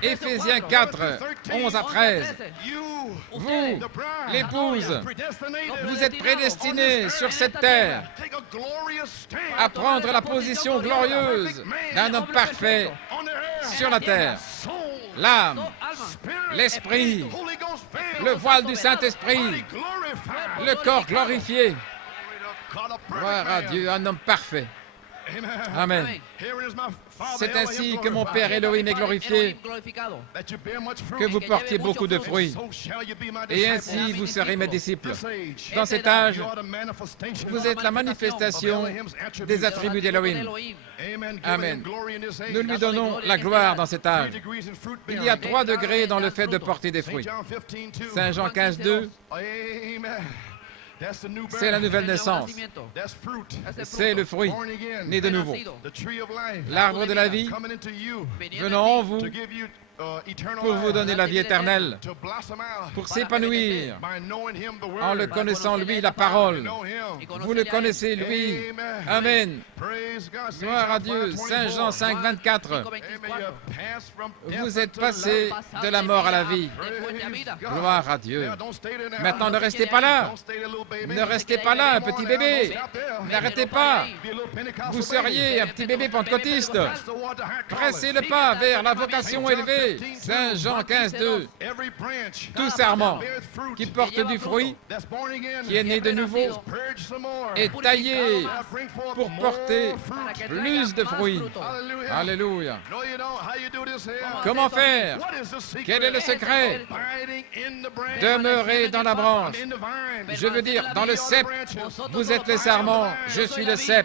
Éphésiens 4, 11 à 13. Vous, l'épouse, vous êtes prédestinés sur cette terre à prendre la position glorieuse d'un homme parfait sur la terre. L'âme, l'esprit, le voile du Saint-Esprit, le corps glorifié. Gloire à Dieu, un homme parfait. Amen. C'est ainsi que mon Père Elohim est glorifié, que vous portiez beaucoup de fruits. Et ainsi vous serez mes disciples. Dans cet âge, vous êtes la manifestation des attributs d'Elohim. Amen. Nous lui donnons la gloire dans cet âge. Il y a 3 degrés dans le fait de porter des fruits. Saint Jean 15, 2. C'est la nouvelle naissance. C'est le fruit, né de nouveau. L'arbre de la vie venant en vous pour vous donner la vie éternelle, pour s'épanouir en le connaissant, lui, la parole. Vous le connaissez, lui. Amen. Gloire à Dieu. Saint Jean 5, 24. Vous êtes passé de la mort à la vie. Gloire à Dieu. Maintenant, ne restez pas là. Ne restez pas là, un petit bébé. N'arrêtez pas. Vous seriez un petit bébé pentecôtiste. Pressez le pas vers la vocation élevée. Saint Jean 15, 2. Tout sarment qui porte du fruit, qui est né de nouveau, est taillé pour porter plus de fruits. Alléluia. Comment faire? Quel est le secret? Demeurez dans la branche. Je veux dire, dans le cep. Vous êtes les sarments, je suis le cep.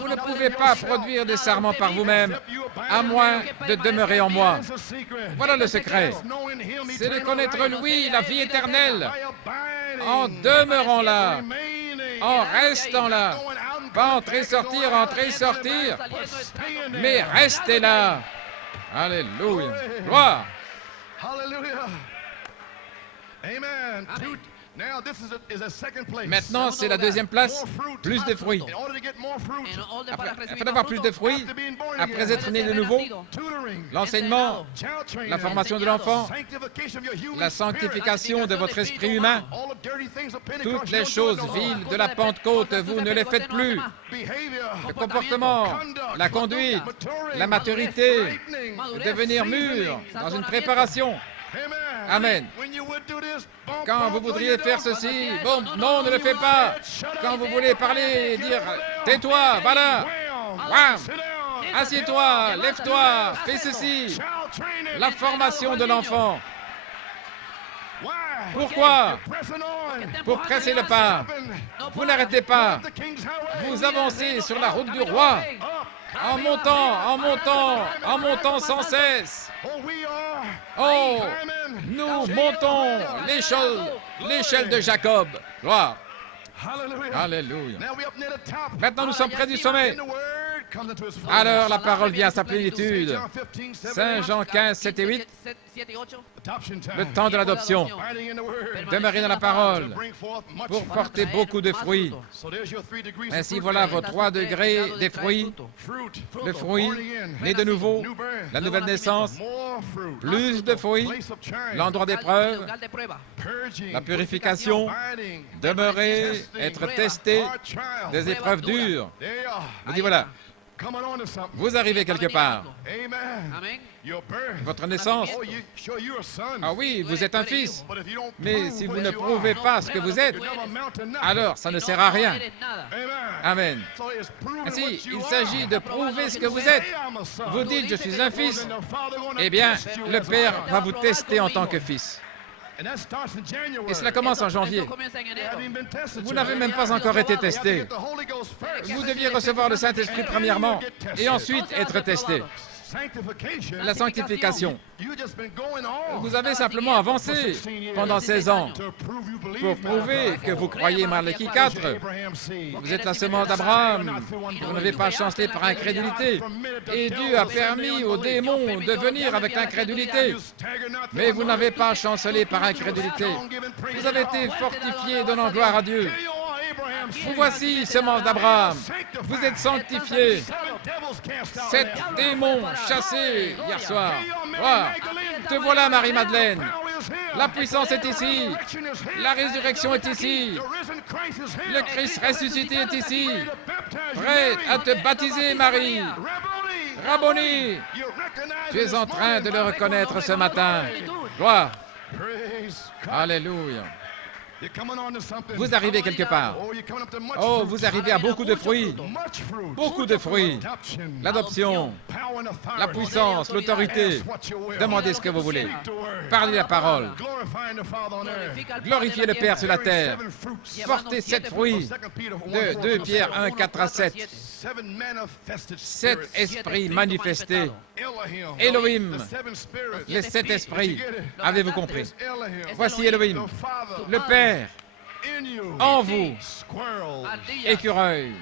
Vous ne pouvez pas produire des sarments par vous-même, à moins de demeurer en moi. Voilà le secret. C'est de connaître lui, la vie éternelle, en demeurant là, en restant là. Pas entrer, sortir, mais restez là. Alléluia. Gloire. Amen. Maintenant, c'est la deuxième place, plus de fruits. Afin d'avoir plus de fruits, après être né de nouveau, l'enseignement, la formation de l'enfant, la sanctification de votre esprit humain, toutes les choses viles de la Pentecôte, vous ne les faites plus. Le comportement, la conduite, la maturité, devenir mûr dans une préparation. Amen. Quand vous voudriez faire ceci, bon, non, ne le faites pas. Quand vous voulez parler, dire, tais-toi, va là. Assieds-toi, lève-toi, fais ceci. La formation de l'enfant. Pourquoi? Pour presser le pas. Vous n'arrêtez pas. Vous avancez sur la route du roi. En montant sans cesse. Oh, nous montons l'échelle de Jacob. Gloire. Alléluia. Maintenant, nous sommes près du sommet. Alors, la parole vient à sa plénitude. Saint Jean 15, 7 et 8. Le temps de l'adoption. Demeurez dans la parole pour porter beaucoup de fruits. Ainsi, voilà vos 3 degrés des fruits. Le fruit, né de nouveau, la nouvelle naissance, plus de fruits, l'endroit d'épreuve, la purification, demeurer, être testé, des épreuves dures. Je dis voilà. Vous arrivez quelque part. Votre naissance. Ah oui, vous êtes un fils. Mais si vous ne prouvez pas ce que vous êtes, alors ça ne sert à rien. Amen. Ainsi, il s'agit de prouver ce que vous êtes. Vous dites, je suis un fils. Eh bien, le Père va vous tester en tant que fils. Et cela commence en janvier. Vous n'avez même pas encore été testé. Vous deviez recevoir le Saint-Esprit premièrement et ensuite être testé. La sanctification. Vous avez simplement avancé pendant 16 ans pour prouver que vous croyez Malachie 4. Vous êtes la semence d'Abraham. Vous n'avez pas chancé par incrédulité. Et Dieu a permis aux démons de venir avec l'incrédulité. Mais vous n'avez pas chancelé par incrédulité. Vous avez été fortifié donnant gloire à Dieu. Vous voici, semence d'Abraham. Vous êtes sanctifiés. 7 démons chassés hier soir. Voilà. Te voilà, Marie-Madeleine. La puissance est ici. La résurrection est ici. Le Christ ressuscité est ici. Prêt à te baptiser, Marie. Rabboni. Tu es en train de le reconnaître ce matin. Gloire. Alléluia. Vous arrivez quelque part. Oh, vous arrivez à beaucoup de fruits. Beaucoup de fruits. L'adoption, la puissance, l'autorité. Demandez ce que vous voulez. Parlez la parole. Glorifiez le Père sur la terre. Portez 7 fruits. De 2 Pierre 1, 4 à 7. 7 esprits manifestés. Elohim, les 7 esprits. Avez-vous compris? Voici Elohim, le Père, en vous, Ardillas. écureuil.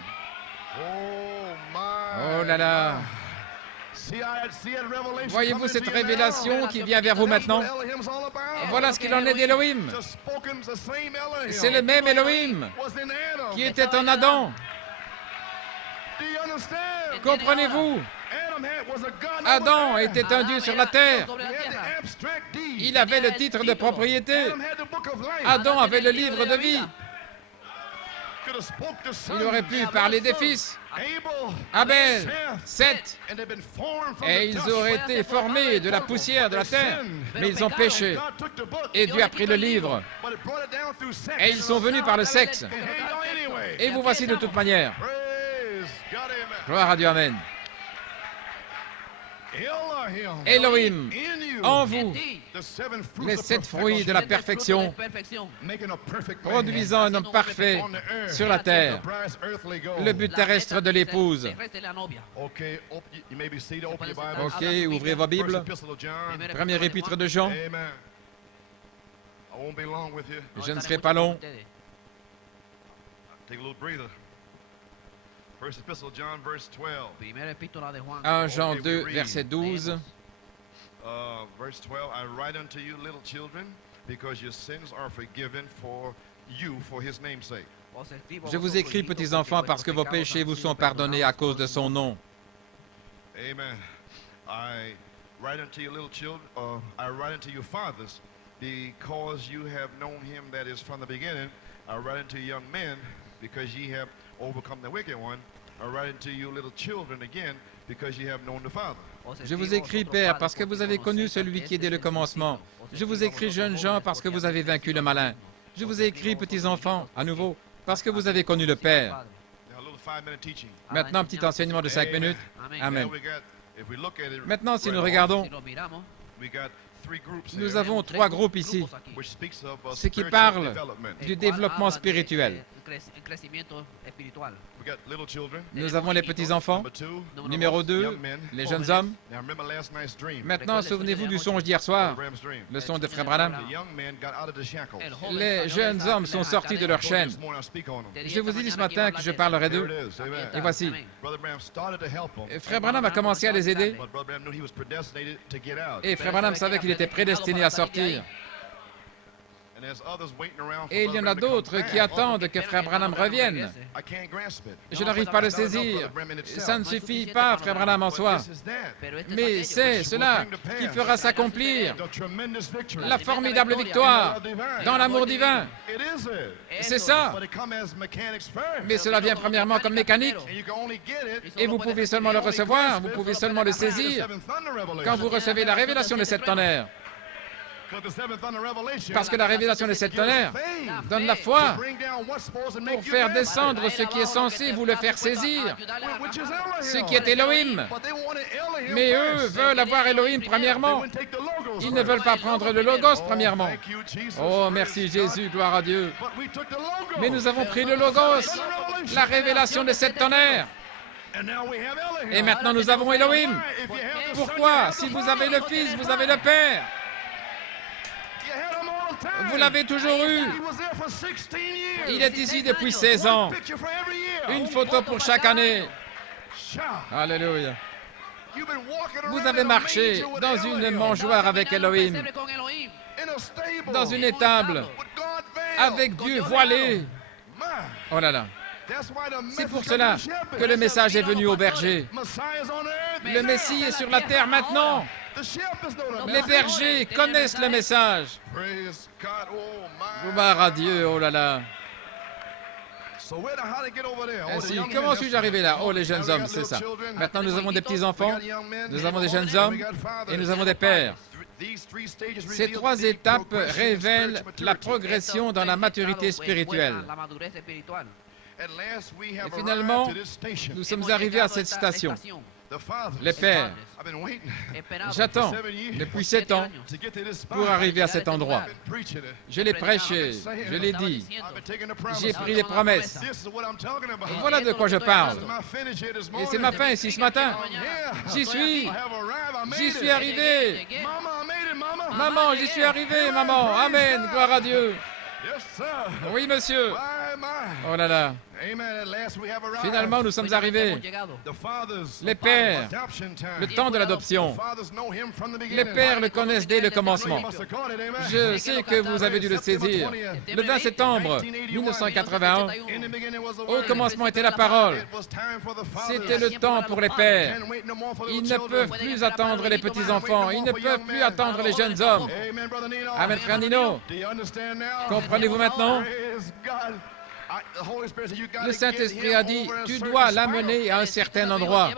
Oh là là. Voyez-vous cette révélation qui vient vers vous maintenant? Voilà ce qu'il en est d'Élohim. C'est le même Élohim qui était en Adam. Comprenez-vous? Adam était un Dieu sur la terre. Il avait le titre de propriété. Adam avait le livre de vie. Il aurait pu parler des fils. Abel, Seth, et ils auraient été formés de la poussière de la terre, mais ils ont péché. Et Dieu a pris le livre. Et ils sont venus par le sexe. Et vous voici de toute manière. Gloire à Dieu, Amen. Elohim, en vous, les 7 fruits de la perfection, produisant un homme parfait sur la terre, le but terrestre de l'épouse. Ok, ouvrez vos Bibles. Première épître de Jean. Je ne serai pas long. First Epistle of John, verse 12. 1 Jean 2, verset 12. Verse 12, I write unto you, little children, because your sins are forgiven for you for his name's sake. Je vous écris, petits enfants, parce que vos péchés vous sont pardonnés à cause de son nom. Amen. I write unto you, little children, I write unto you, fathers, because you have known him that is from the beginning. I write unto you, young men, because ye have overcome the wicked one. I write unto you, little children, again, because ye have known the Father. Je vous écris, Père, parce que vous avez connu celui qui est dès le commencement. Je vous écris, jeunes gens, parce que vous avez vaincu le malin. Je vous écris, petits enfants, à nouveau, parce que vous avez connu le Père. Maintenant, petit enseignement de 5 minutes. Amen. Maintenant, si nous regardons, nous avons 3 groupes ici, ce qui parle du développement spirituel. Nous avons les petits-enfants. Numéro 2, les jeunes hommes. Maintenant, souvenez-vous du songe d'hier soir, le songe de Frère Branham. Les jeunes hommes sont sortis de leur chaîne. Je vous ai dit ce matin que je parlerai d'eux. Et voici. Frère Branham a commencé à les aider. Et Frère Branham savait qu'il était prédestiné à sortir. Et il y en a d'autres qui attendent que Frère Branham revienne. Je n'arrive pas à le saisir. Ça ne suffit pas, Frère Branham en soi. Mais c'est cela qui fera s'accomplir la formidable victoire dans l'amour divin. C'est ça. Mais cela vient premièrement comme mécanique. Et vous pouvez seulement le recevoir, vous pouvez seulement le saisir quand vous recevez la révélation de 7 tonnerres. Parce que la révélation des 7 tonnerres donne la foi pour faire descendre ce qui est censé vous le faire saisir, ce qui est Elohim. Mais eux veulent avoir Elohim premièrement. Ils ne veulent pas prendre le Logos premièrement. Oh, merci Jésus, gloire à Dieu. Mais nous avons pris le Logos, la révélation des 7 tonnerres. Et maintenant nous avons Elohim. Pourquoi? Si vous avez le Fils, vous avez le Père. Vous l'avez toujours eu. Il est ici depuis 16 ans. Une photo pour chaque année. Alléluia. Vous avez marché dans une mangeoire avec Elohim, dans une étable, avec Dieu voilé. Oh là là. C'est pour cela que le message est venu au berger. Le Messie est sur la terre maintenant. Les bergers connaissent le message. Gloire à Dieu, oh là là. Ainsi, comment suis-je arrivé là? Oh, les jeunes hommes, c'est ça. Maintenant, nous avons des petits-enfants, nous avons des jeunes hommes et nous avons des pères. Ces 3 étapes révèlent la progression dans la maturité spirituelle. Et finalement, nous sommes arrivés à cette station. Les pères, j'attends depuis 7 ans pour arriver à cet endroit. Je l'ai prêché, je l'ai dit, j'ai pris les promesses. Voilà de quoi je parle. Et c'est ma fin ici ce matin. J'y suis arrivé. Maman, j'y suis arrivé, maman. Amen, gloire à Dieu. Oui, monsieur. Oh là là. Finalement, nous sommes arrivés. Les pères, le temps de l'adoption. Les pères le connaissent dès le commencement. Je sais que vous avez dû le saisir. Le 20 septembre 1981, au commencement était la parole. C'était le temps pour les pères. Ils ne peuvent plus attendre les petits-enfants. Ils ne peuvent plus attendre les jeunes hommes. Amen, frère Nino. Comprenez-vous maintenant? Le Saint-Esprit a dit, tu dois l'amener à un certain endroit.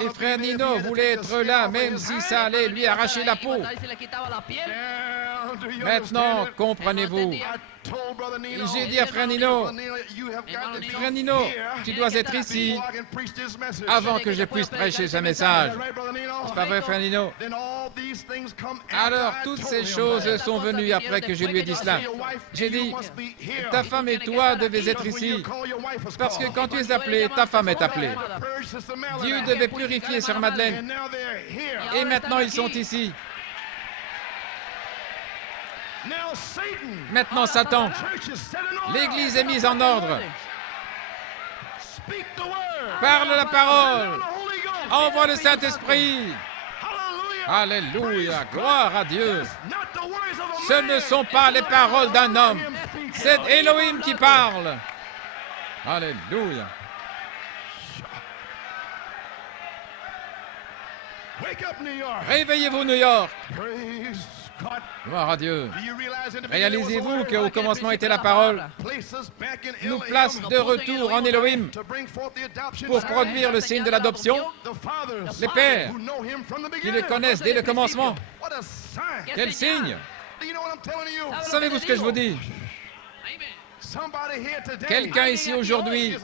Et frère Nino voulait être là, même si ça allait lui arracher la peau. Maintenant, comprenez-vous? J'ai dit à frère Nino, tu dois être ici avant que je puisse prêcher ce message. C'est pas vrai, frère Nino? Alors, toutes ces choses sont venues après que je lui ai dit cela. J'ai dit, ta femme et toi devez être ici, parce que quand tu es appelé, ta femme est appelée. Dieu devait purifier Sœur Madeleine, et maintenant ils sont ici. Maintenant, Satan, l'Église est mise en ordre. Parle la parole. Envoie le Saint-Esprit. Alléluia, gloire à Dieu. Ce ne sont pas les paroles d'un homme. C'est Elohim qui parle. Alléluia. Réveillez-vous, New York. Gloire à Dieu. Réalisez-vous qu'au commencement était la parole, nous place de retour en Elohim pour produire le signe de l'adoption. Les pères qui le connaissent dès le commencement. Quel signe? Savez-vous ce que je vous dis? Quelqu'un ici aujourd'hui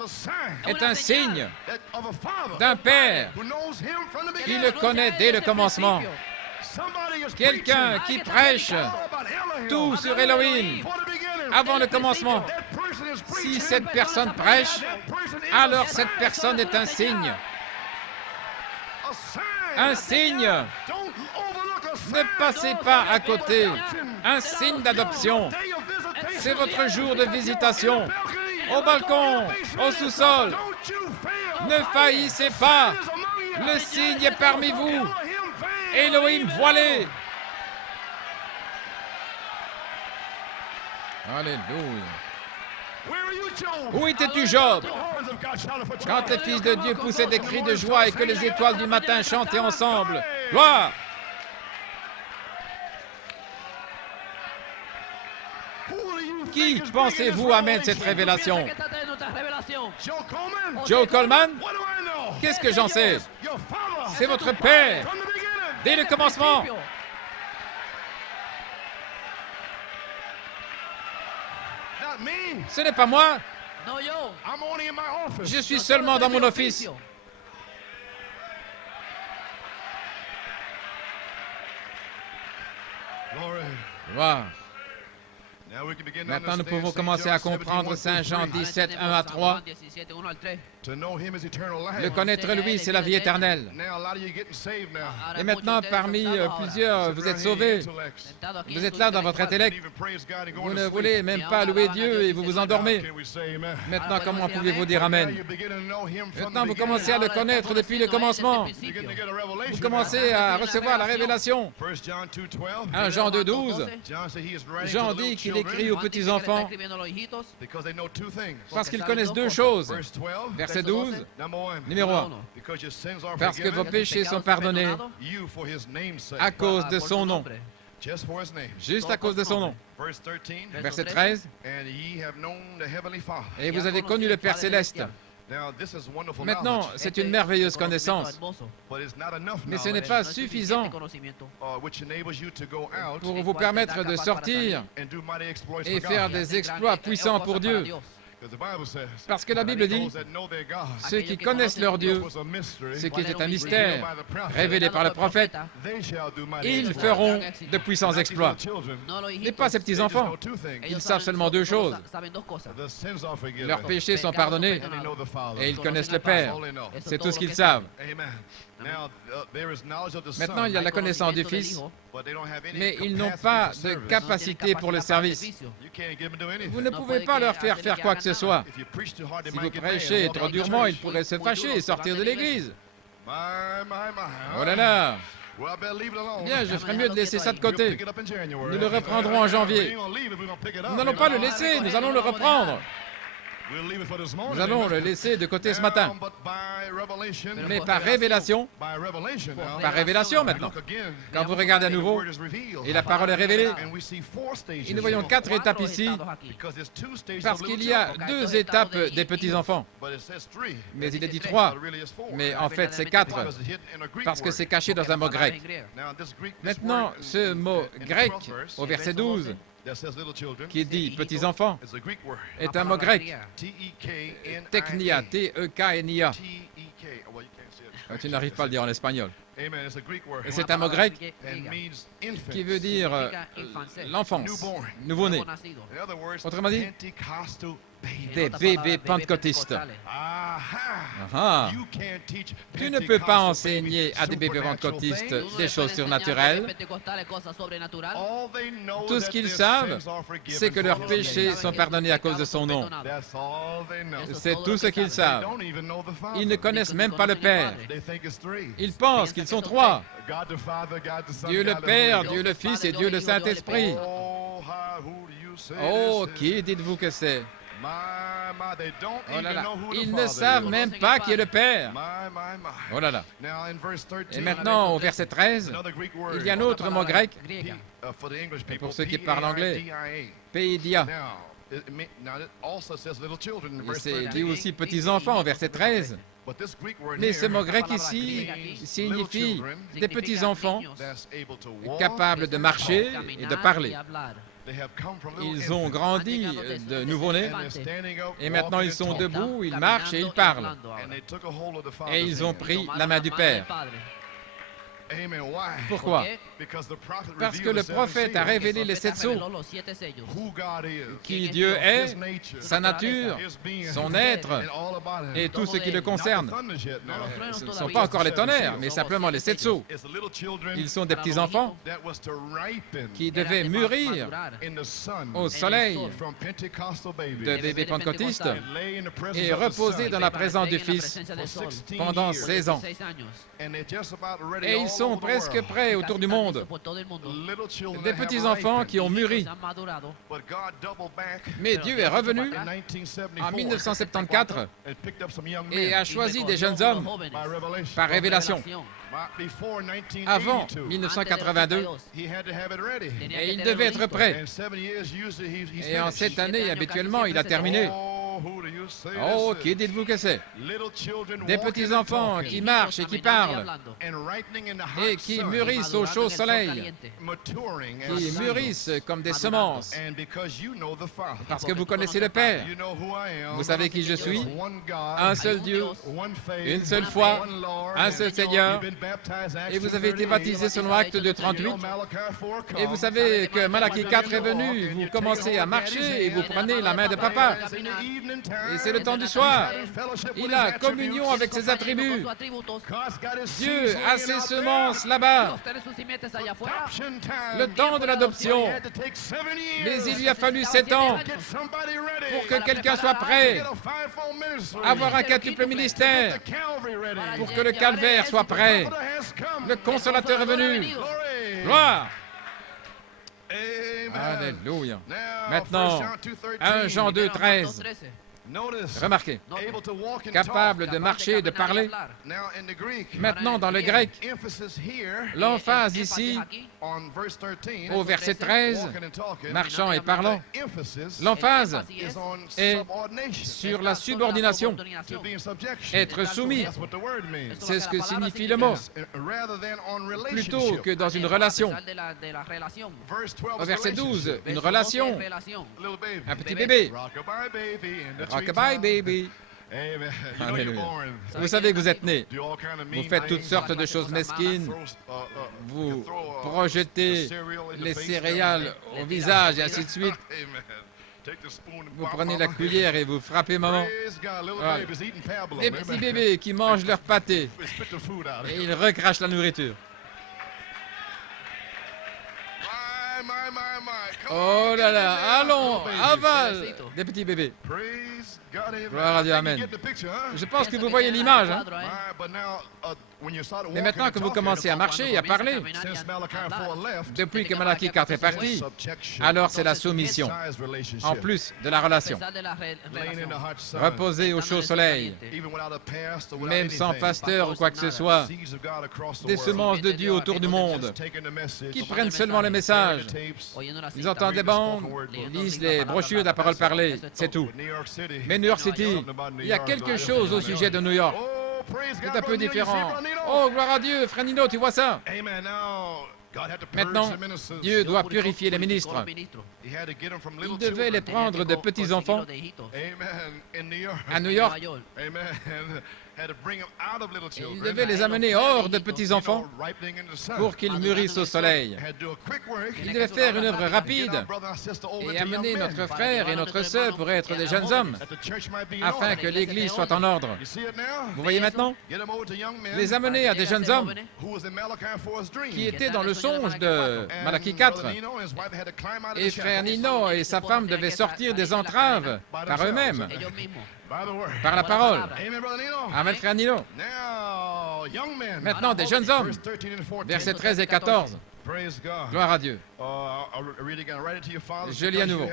est un signe d'un père qui le connaît dès le commencement. Quelqu'un qui prêche tout sur Elohim avant le commencement. Si cette personne prêche, alors cette personne est un signe. Un signe. Ne passez pas à côté. Un signe d'adoption. C'est votre jour de visitation. Au balcon, au sous-sol. Ne faillissez pas. Le signe est parmi vous. Elohim voilé. Alléluia. Où étais-tu, Job, quand les fils de Dieu poussaient des cris de joie et que les étoiles du matin chantaient ensemble? Gloire! Qui pensez-vous amène cette révélation? Joe Coleman? Qu'est-ce que j'en sais? C'est votre père, dès le commencement. Ce n'est pas moi. Je suis seulement dans mon office. Gloire. Maintenant, nous pouvons commencer à comprendre Saint Jean 17, 1 à 3. Le connaître, lui, c'est la vie éternelle. Et maintenant, parmi plusieurs, vous êtes sauvés. Vous êtes là dans votre intellect. Vous ne voulez même pas louer Dieu et vous vous endormez. Maintenant, comment pouvez-vous dire Amen? Maintenant, vous commencez à le connaître depuis le commencement. Vous commencez à recevoir la révélation. 1 Jean 2, 12. Jean dit qu'il écrit aux petits-enfants parce qu'ils connaissent deux choses. Verset 12, numéro 1. Parce que vos péchés sont pardonnés à cause de son nom. Juste à cause de son nom. Verset 13. Et vous avez connu le Père Céleste. Maintenant, c'est une merveilleuse connaissance, mais ce n'est pas suffisant pour vous permettre de sortir et faire des exploits puissants pour Dieu. Parce que la Bible dit, ceux qui connaissent leur Dieu, ce qui était un mystère révélé par le prophète, ils feront de puissants exploits. Et pas ces petits-enfants. Ils savent seulement deux choses. Leurs péchés sont pardonnés et ils connaissent le Père. C'est tout ce qu'ils savent. Maintenant, il y a la connaissance du Fils mais ils n'ont pas de capacité pour le service. Vous ne pouvez pas leur faire faire quoi que ce soit. Si vous prêchez trop durement, ils pourraient se fâcher et sortir de l'église. Oh là là! Bien, je ferais mieux de laisser ça de côté. Nous le reprendrons en janvier. Nous n'allons pas le laisser, nous allons le reprendre. Nous allons le laisser de côté ce matin. Mais par révélation maintenant, quand vous regardez à nouveau, et la parole est révélée, et nous voyons 4 étapes ici, parce qu'il y a 2 étapes des petits-enfants. Mais il est dit 3, mais en fait c'est 4, parce que c'est caché dans un mot grec. Maintenant, ce mot grec, au verset 12, qui dit petits-enfants, est un mot grec. Teknia, T-E-K-N-I-A. Tu n'arrives pas à le dire en espagnol. Et c'est un mot grec qui veut dire l'enfance, nouveau-né. Autrement dit, des bébés pentecôtistes. Tu ne peux pas enseigner à des bébés pentecôtistes des choses surnaturelles. Tout ce qu'ils savent, c'est que leurs péchés sont pardonnés à cause de son nom. C'est tout ce qu'ils savent. Ils ne connaissent même pas le Père. Ils pensent qu'ils sont 3. Dieu le Père, Dieu le Fils et Dieu le Saint-Esprit. Oh, qui dites-vous que c'est? Oh là là, ils ne savent même pas qui est le Père. Oh là là. Et maintenant, au verset 13, il y a un autre mot grec, et pour ceux qui parlent anglais, Paidia. C'est dit aussi petits-enfants au verset 13. Mais ce mot grec ici signifie des petits-enfants capables de marcher et de parler. Ils ont grandi de nouveau-nés et maintenant ils sont debout, ils marchent et ils parlent. Et ils ont pris la main du Père. Pourquoi? Parce que le prophète a révélé les 7 sceaux. Qui Dieu est, sa nature, son être et tout ce qui le concerne. Ce ne sont pas encore les tonnerres, mais simplement les 7 sceaux. Ils sont des petits-enfants qui devaient mûrir au soleil de bébés pentecôtistes et reposer dans la présence du Fils pendant 16 ans. Et ils sont presque prêts autour du monde. Des petits-enfants qui ont mûri. Mais Dieu est revenu en 1974 et a choisi des jeunes hommes par révélation. Avant 1982, et il devait être prêt. Et en 7 années, habituellement, il a terminé. Oh, qui dites-vous que c'est? Des petits-enfants qui marchent et qui parlent et qui mûrissent au chaud soleil, qui mûrissent comme des semences. Parce que vous connaissez le Père. Vous savez qui je suis? Un seul Dieu, une seule foi, un seul Seigneur. Et vous avez été baptisé selon Acte 2:38. Et vous savez que Malachie 4 est venu. Vous commencez à marcher et vous prenez la main de Papa. Et c'est le temps du soir. Il a communion avec ses attributs. Dieu a ses semences là-bas. Le temps de l'adoption. Mais il lui a fallu 7 ans pour que quelqu'un soit prêt. Avoir un quintuple ministère. Pour que le calvaire soit prêt. Le consolateur est venu. Gloire. Alléluia. Maintenant, 1 Jean 2:13. Remarquez, capable de marcher et de parler. Maintenant, dans le grec, l'emphase ici, au verset 13, marchant et parlant, l'emphase est sur la subordination, être soumis. C'est ce que signifie le mot, plutôt que dans une relation. Au verset 12, une relation, un petit bébé. Rockabye baby. Alléluia. Vous savez que vous êtes né. Vous faites toutes sortes de choses mesquines. Vous projetez les céréales au visage et ainsi de suite. Vous prenez la cuillère et vous frappez maman. Voilà. Des petits bébés qui mangent leur pâté et ils recrachent la nourriture. Oh là là, allons, aval des petits bébés. Gloire à Dieu, amen. Je pense que vous voyez l'image. Hein? Mais maintenant que vous commencez à marcher et à parler, depuis que Malachi 4 est parti, alors c'est la soumission, en plus de la relation. Reposer au chaud soleil, même sans pasteur ou quoi que ce soit, des semences de Dieu autour du monde, qui prennent seulement le message. Ils entendent des bandes, ils lisent les brochures de la parole parlée, c'est tout. Mais New York City, il y a quelque chose au sujet de New York. C'est un peu différent. Oh, gloire à Dieu, frère Nino, tu vois ça? Maintenant, Dieu doit purifier les ministres. Il devait les prendre de petits-enfants à New York. Il devait les amener hors de petits-enfants pour qu'ils mûrissent au soleil. Il devait faire une œuvre rapide et amener notre frère et notre sœur pour être des jeunes hommes, afin que l'Église soit en ordre. Vous voyez maintenant? Les amener à des jeunes hommes qui étaient dans le songe de Malachi 4. Et frère Nino et sa femme devaient sortir des entraves par eux-mêmes, par la parole. Amen, frère Nino. Maintenant, des jeunes hommes, versets 13 et 14. Gloire à Dieu. Je lis à nouveau.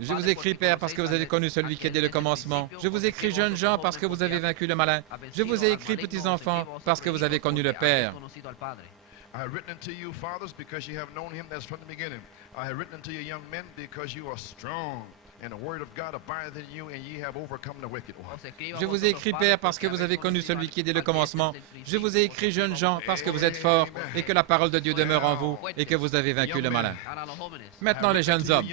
Je vous écris, Père, parce que vous avez connu celui qui est dès le commencement. Je vous écris, jeunes gens, parce que vous avez vaincu le malin. Je vous ai écrit, petits-enfants, parce que vous avez connu le Père. I have written unto you, fathers, because you have known him that's from the beginning. I have written unto you, young men, because you are strong. And the word of God abideth in you, and ye have overcome the wicked one. Je vous ai écrit, Père, parce que vous avez connu celui qui est dès le commencement. Je vous ai écrit, jeunes gens, parce que vous êtes forts, et que la parole de Dieu demeure en vous, et que vous avez vaincu le malin. Maintenant, les jeunes hommes.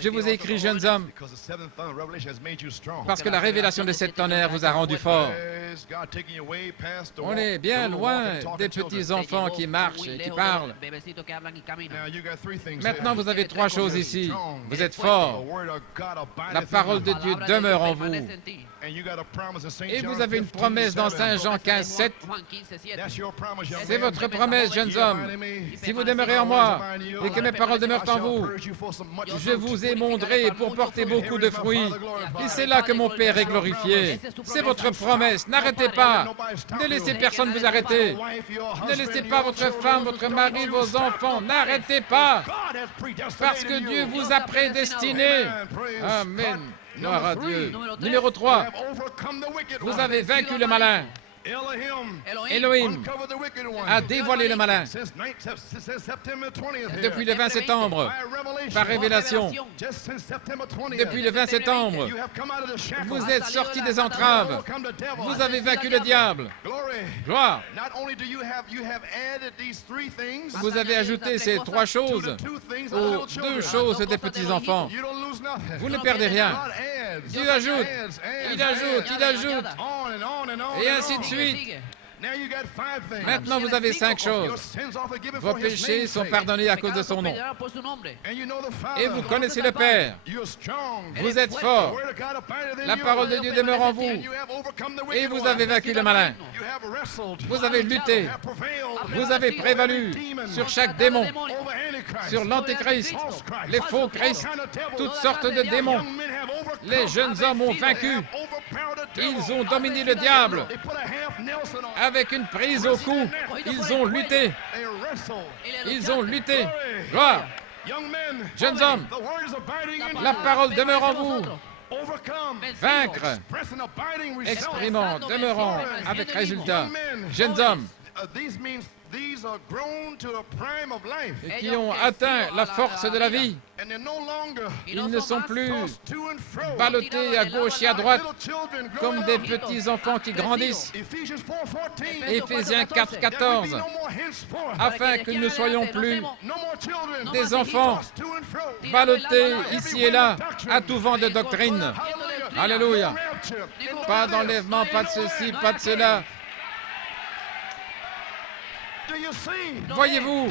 Je vous ai écrit, jeunes hommes, parce que la révélation de cette tonnerre vous a rendu forts. On est bien loin des petits-enfants qui marchent et qui parlent. Maintenant, vous avez trois choses ici. Vous êtes forts. La parole de Dieu demeure en vous. Et vous avez une promesse dans Saint Jean 15, 7. C'est votre promesse, jeunes hommes. Si vous demeurez en moi et que mes paroles demeurent en vous, je vous émonderai pour porter beaucoup de fruits. Et c'est là que mon Père est glorifié. C'est votre promesse. N'arrêtez pas. Ne laissez personne vous arrêter. Ne laissez pas votre femme, votre mari, vos enfants. N'arrêtez pas. Parce que Dieu vous a prédestiné. Amen. Gloire à Dieu. Numéro 3. Vous avez vaincu le malin. Elohim a dévoilé le malin depuis le 20 septembre, par révélation. Depuis le 20 septembre, vous êtes sortis des entraves. Vous avez vaincu le diable. Gloire. Vous avez ajouté ces trois choses aux deux choses des petits-enfants. Vous ne perdez rien. Dieu ajoute, il ajoute, il ajoute, et ainsi de suite. Maintenant, vous avez 5 choses. Vos péchés sont pardonnés à cause de son nom. Et vous connaissez le Père. Vous êtes forts. La parole de Dieu demeure en vous. Et vous avez vaincu le malin. Vous avez lutté. Vous avez prévalu sur chaque démon, sur l'antéchrist, les faux Christ, toutes sortes de démons. Les jeunes hommes ont vaincu. Ils ont dominé le diable. Avec une prise au cou, ils ont lutté. Ils ont lutté. Gloire. Jeunes hommes, la parole demeure en vous. Vaincre, exprimant, demeurant, avec résultat. Jeunes hommes, et qui ont atteint la force de la vie. Ils ne sont plus ballottés à gauche et à droite comme des petits-enfants qui grandissent. Éphésiens 4, 14. Afin que nous ne soyons plus des enfants ballottés ici et là à tout vent de doctrine. Alléluia. Pas d'enlèvement, pas de ceci, pas de cela. Voyez-vous,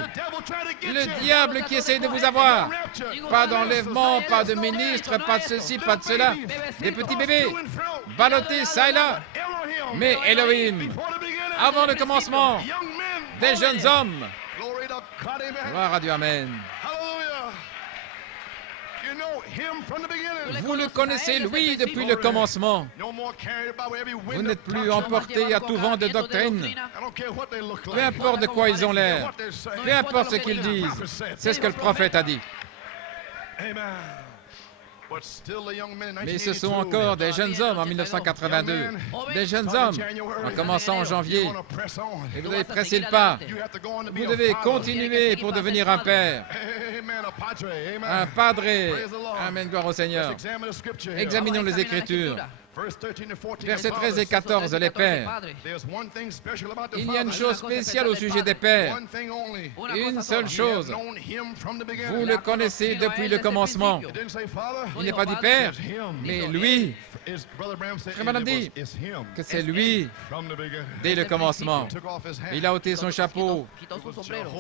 le diable qui essaie de vous avoir. Pas d'enlèvement, pas de ministre, pas de ceci, pas de cela. Des petits bébés, ballottés ça et là. Mais Elohim, avant le commencement, des jeunes hommes. Gloire à Dieu, amen. Vous le connaissez, lui, depuis le commencement. Vous n'êtes plus emporté à tout vent de doctrine. Peu importe de quoi ils ont l'air, peu importe ce qu'ils disent, c'est ce que le prophète a dit. Mais ce sont encore des jeunes hommes en 1982, des jeunes hommes en commençant en janvier. Et vous avez pressé le pas. Vous devez continuer pour devenir un père, un padre. Amen, gloire au Seigneur. Examinons les Écritures. Versets 13 et 14, les pères. Il y a une chose spéciale au sujet des pères. Une seule chose. Vous le connaissez depuis le commencement. Il n'est pas dit père, mais lui. Frère Branham dit que c'est lui dès le commencement. Il a ôté son chapeau.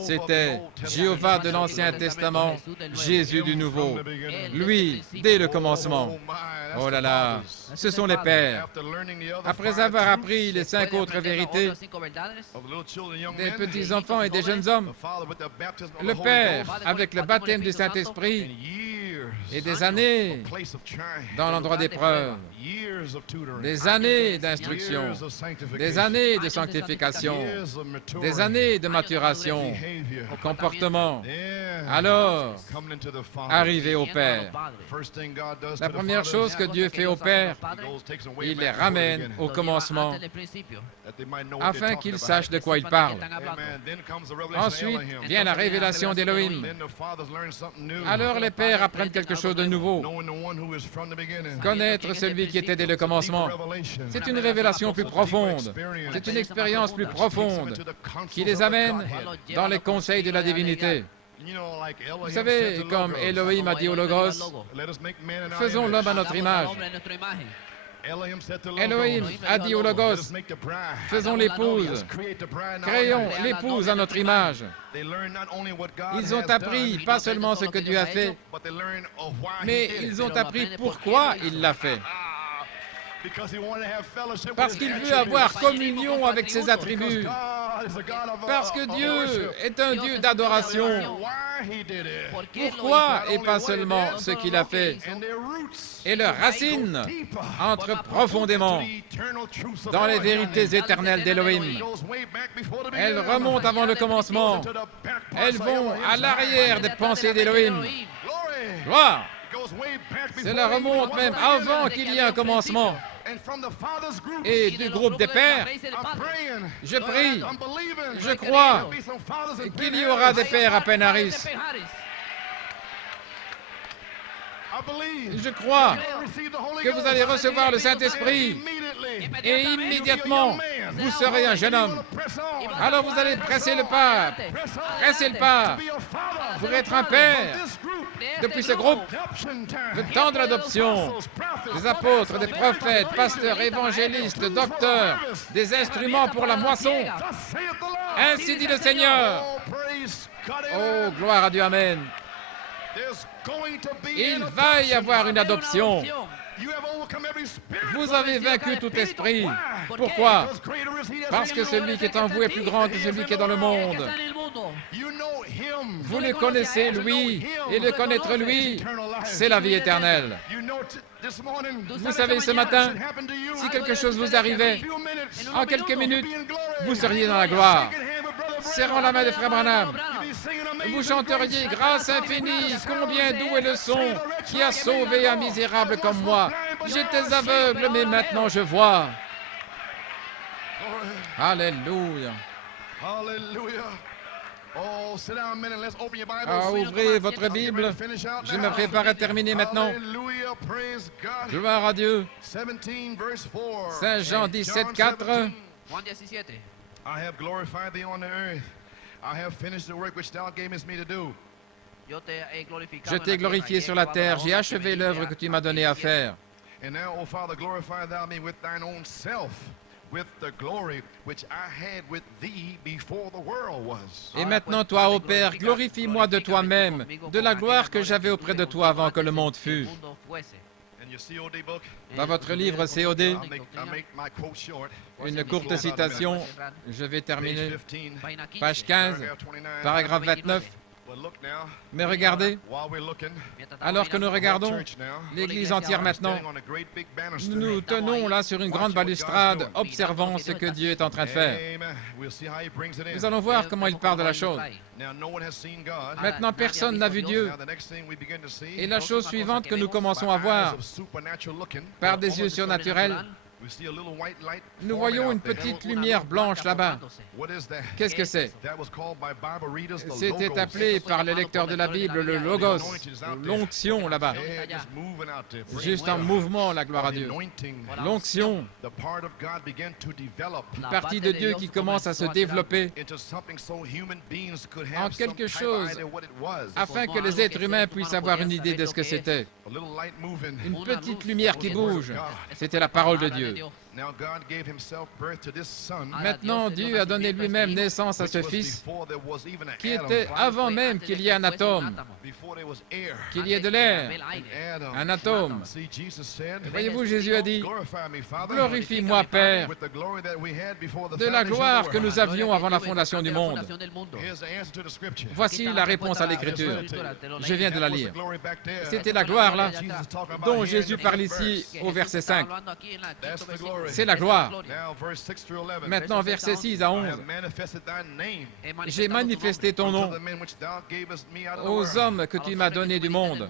C'était Jéhovah de l'Ancien Testament, Jésus du Nouveau. Lui, dès le commencement. Oh là là, ce sont les pères. Après avoir appris les 5 autres vérités des petits-enfants et des jeunes hommes, le Père, avec le baptême du Saint-Esprit, et des années dans l'endroit d'épreuve, des années d'instruction, des années de sanctification, des années de maturation au comportement. Alors, arrivez au Père. La première chose que Dieu fait au Père, il les ramène au commencement, afin qu'ils sachent de quoi il parle. Ensuite vient la révélation d'Élohim. Alors les pères apprennent quelque chose de nouveau. Connaître celui qui était dès le commencement. C'est une révélation plus profonde. C'est une expérience plus profonde qui les amène dans les conseils de la divinité. Vous savez, comme Elohim a dit au Logos, faisons l'homme à notre image. Elohim a dit au Logos, faisons l'épouse, créons l'épouse à notre image. Ils ont appris pas seulement ce que Dieu a fait, mais ils ont appris pourquoi il l'a fait. Parce qu'il veut avoir communion avec ses attributs. Parce que Dieu est un Dieu d'adoration. Pourquoi et pas seulement ce qu'il a fait. Et leurs racines entrent profondément dans les vérités éternelles d'Élohim. Elles remontent avant le commencement. Elles vont à l'arrière des pensées d'Élohim. Gloire! Cela remonte même avant qu'il y ait un commencement. Et du groupe des pères, je prie, je crois qu'il y aura des pères à Penn-Harris. Je crois que vous allez recevoir le Saint-Esprit et immédiatement, vous serez un jeune homme. Alors vous allez presser le pas pour être un père. Depuis ce groupe, le temps de l'adoption, des apôtres, des prophètes, pasteurs, évangélistes, docteurs, des instruments pour la moisson. Ainsi dit le Seigneur. Oh, gloire à Dieu, amen. Il va y avoir une adoption. Vous avez vaincu tout esprit. Pourquoi? Parce que celui qui est en vous est plus grand que celui qui est dans le monde. Vous le connaissez, lui, et le connaître, lui, c'est la vie éternelle. Vous savez, ce matin, si quelque chose vous arrivait, en quelques minutes, vous seriez dans la gloire. Serrant la main de Frère Branham, vous chanteriez « Grâce infinie, combien doux est le son qui a sauvé un misérable comme moi. J'étais aveugle, mais maintenant je vois. » Alléluia. Ouvrez votre Bible. Je me prépare à terminer maintenant. Gloire à Dieu. Saint Jean 17, 4. I have glorified thee on the earth. I have finished the work which thou gavest me to do. Je t'ai glorifié sur la terre, j'ai achevé l'œuvre que tu m'as donné à faire. And now, O Father, glorify thou me with thine own self, Et maintenant, toi, ô Père, glorifie-moi de toi-même, de la gloire que j'avais auprès de toi avant que le monde fût. Dans votre livre COD, une courte citation, je vais terminer, page 15, paragraphe 29. Mais regardez, alors que nous regardons, l'Église entière maintenant, nous tenons là sur une grande balustrade, observant ce que Dieu est en train de faire. Nous allons voir comment il parle de la chose. Maintenant, personne n'a vu Dieu. Et la chose suivante que nous commençons à voir, par des yeux surnaturels, nous voyons une petite lumière blanche là-bas. Qu'est-ce que c'est? C'était appelé par les lecteurs de la Bible le Logos, l'onction là-bas. Juste en mouvement, la gloire à Dieu. L'onction, une partie de Dieu qui commence à se développer en quelque chose afin que les êtres humains puissent avoir une idée de ce que c'était. Une petite lumière qui bouge, c'était la parole de Dieu. Maintenant, Dieu a donné lui-même naissance à ce Fils qui était avant même qu'il y ait un atome, qu'il y ait de l'air, un atome. Voyez-vous, Jésus a dit, « Glorifie-moi, Père, de la gloire que nous avions avant la fondation du monde. » Voici la réponse à l'Écriture. Je viens de la lire. C'était la gloire, là, dont Jésus parle ici au verset 5. C'est la gloire. Maintenant, versets 6 à 11. J'ai manifesté ton nom aux hommes que tu m'as donnés du monde.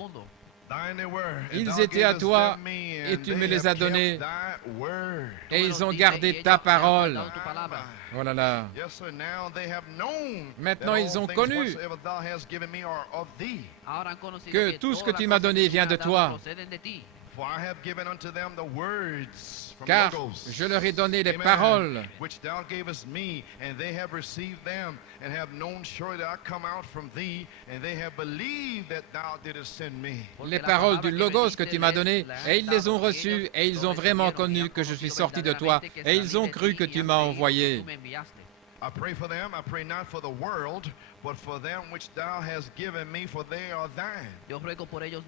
Ils étaient à toi et tu me les as donnés et ils ont gardé ta parole. Oh là là. Maintenant, ils ont connu que tout ce que tu m'as donné vient de toi. Car je leur ai donné les paroles les paroles du Logos que tu m'as donné, et ils les ont reçues, et ils ont vraiment connu que je suis sorti de toi, et ils ont cru que tu m'as envoyé. I pray for them. I pray not for the world, but for them which thou hast given me, for they are thine.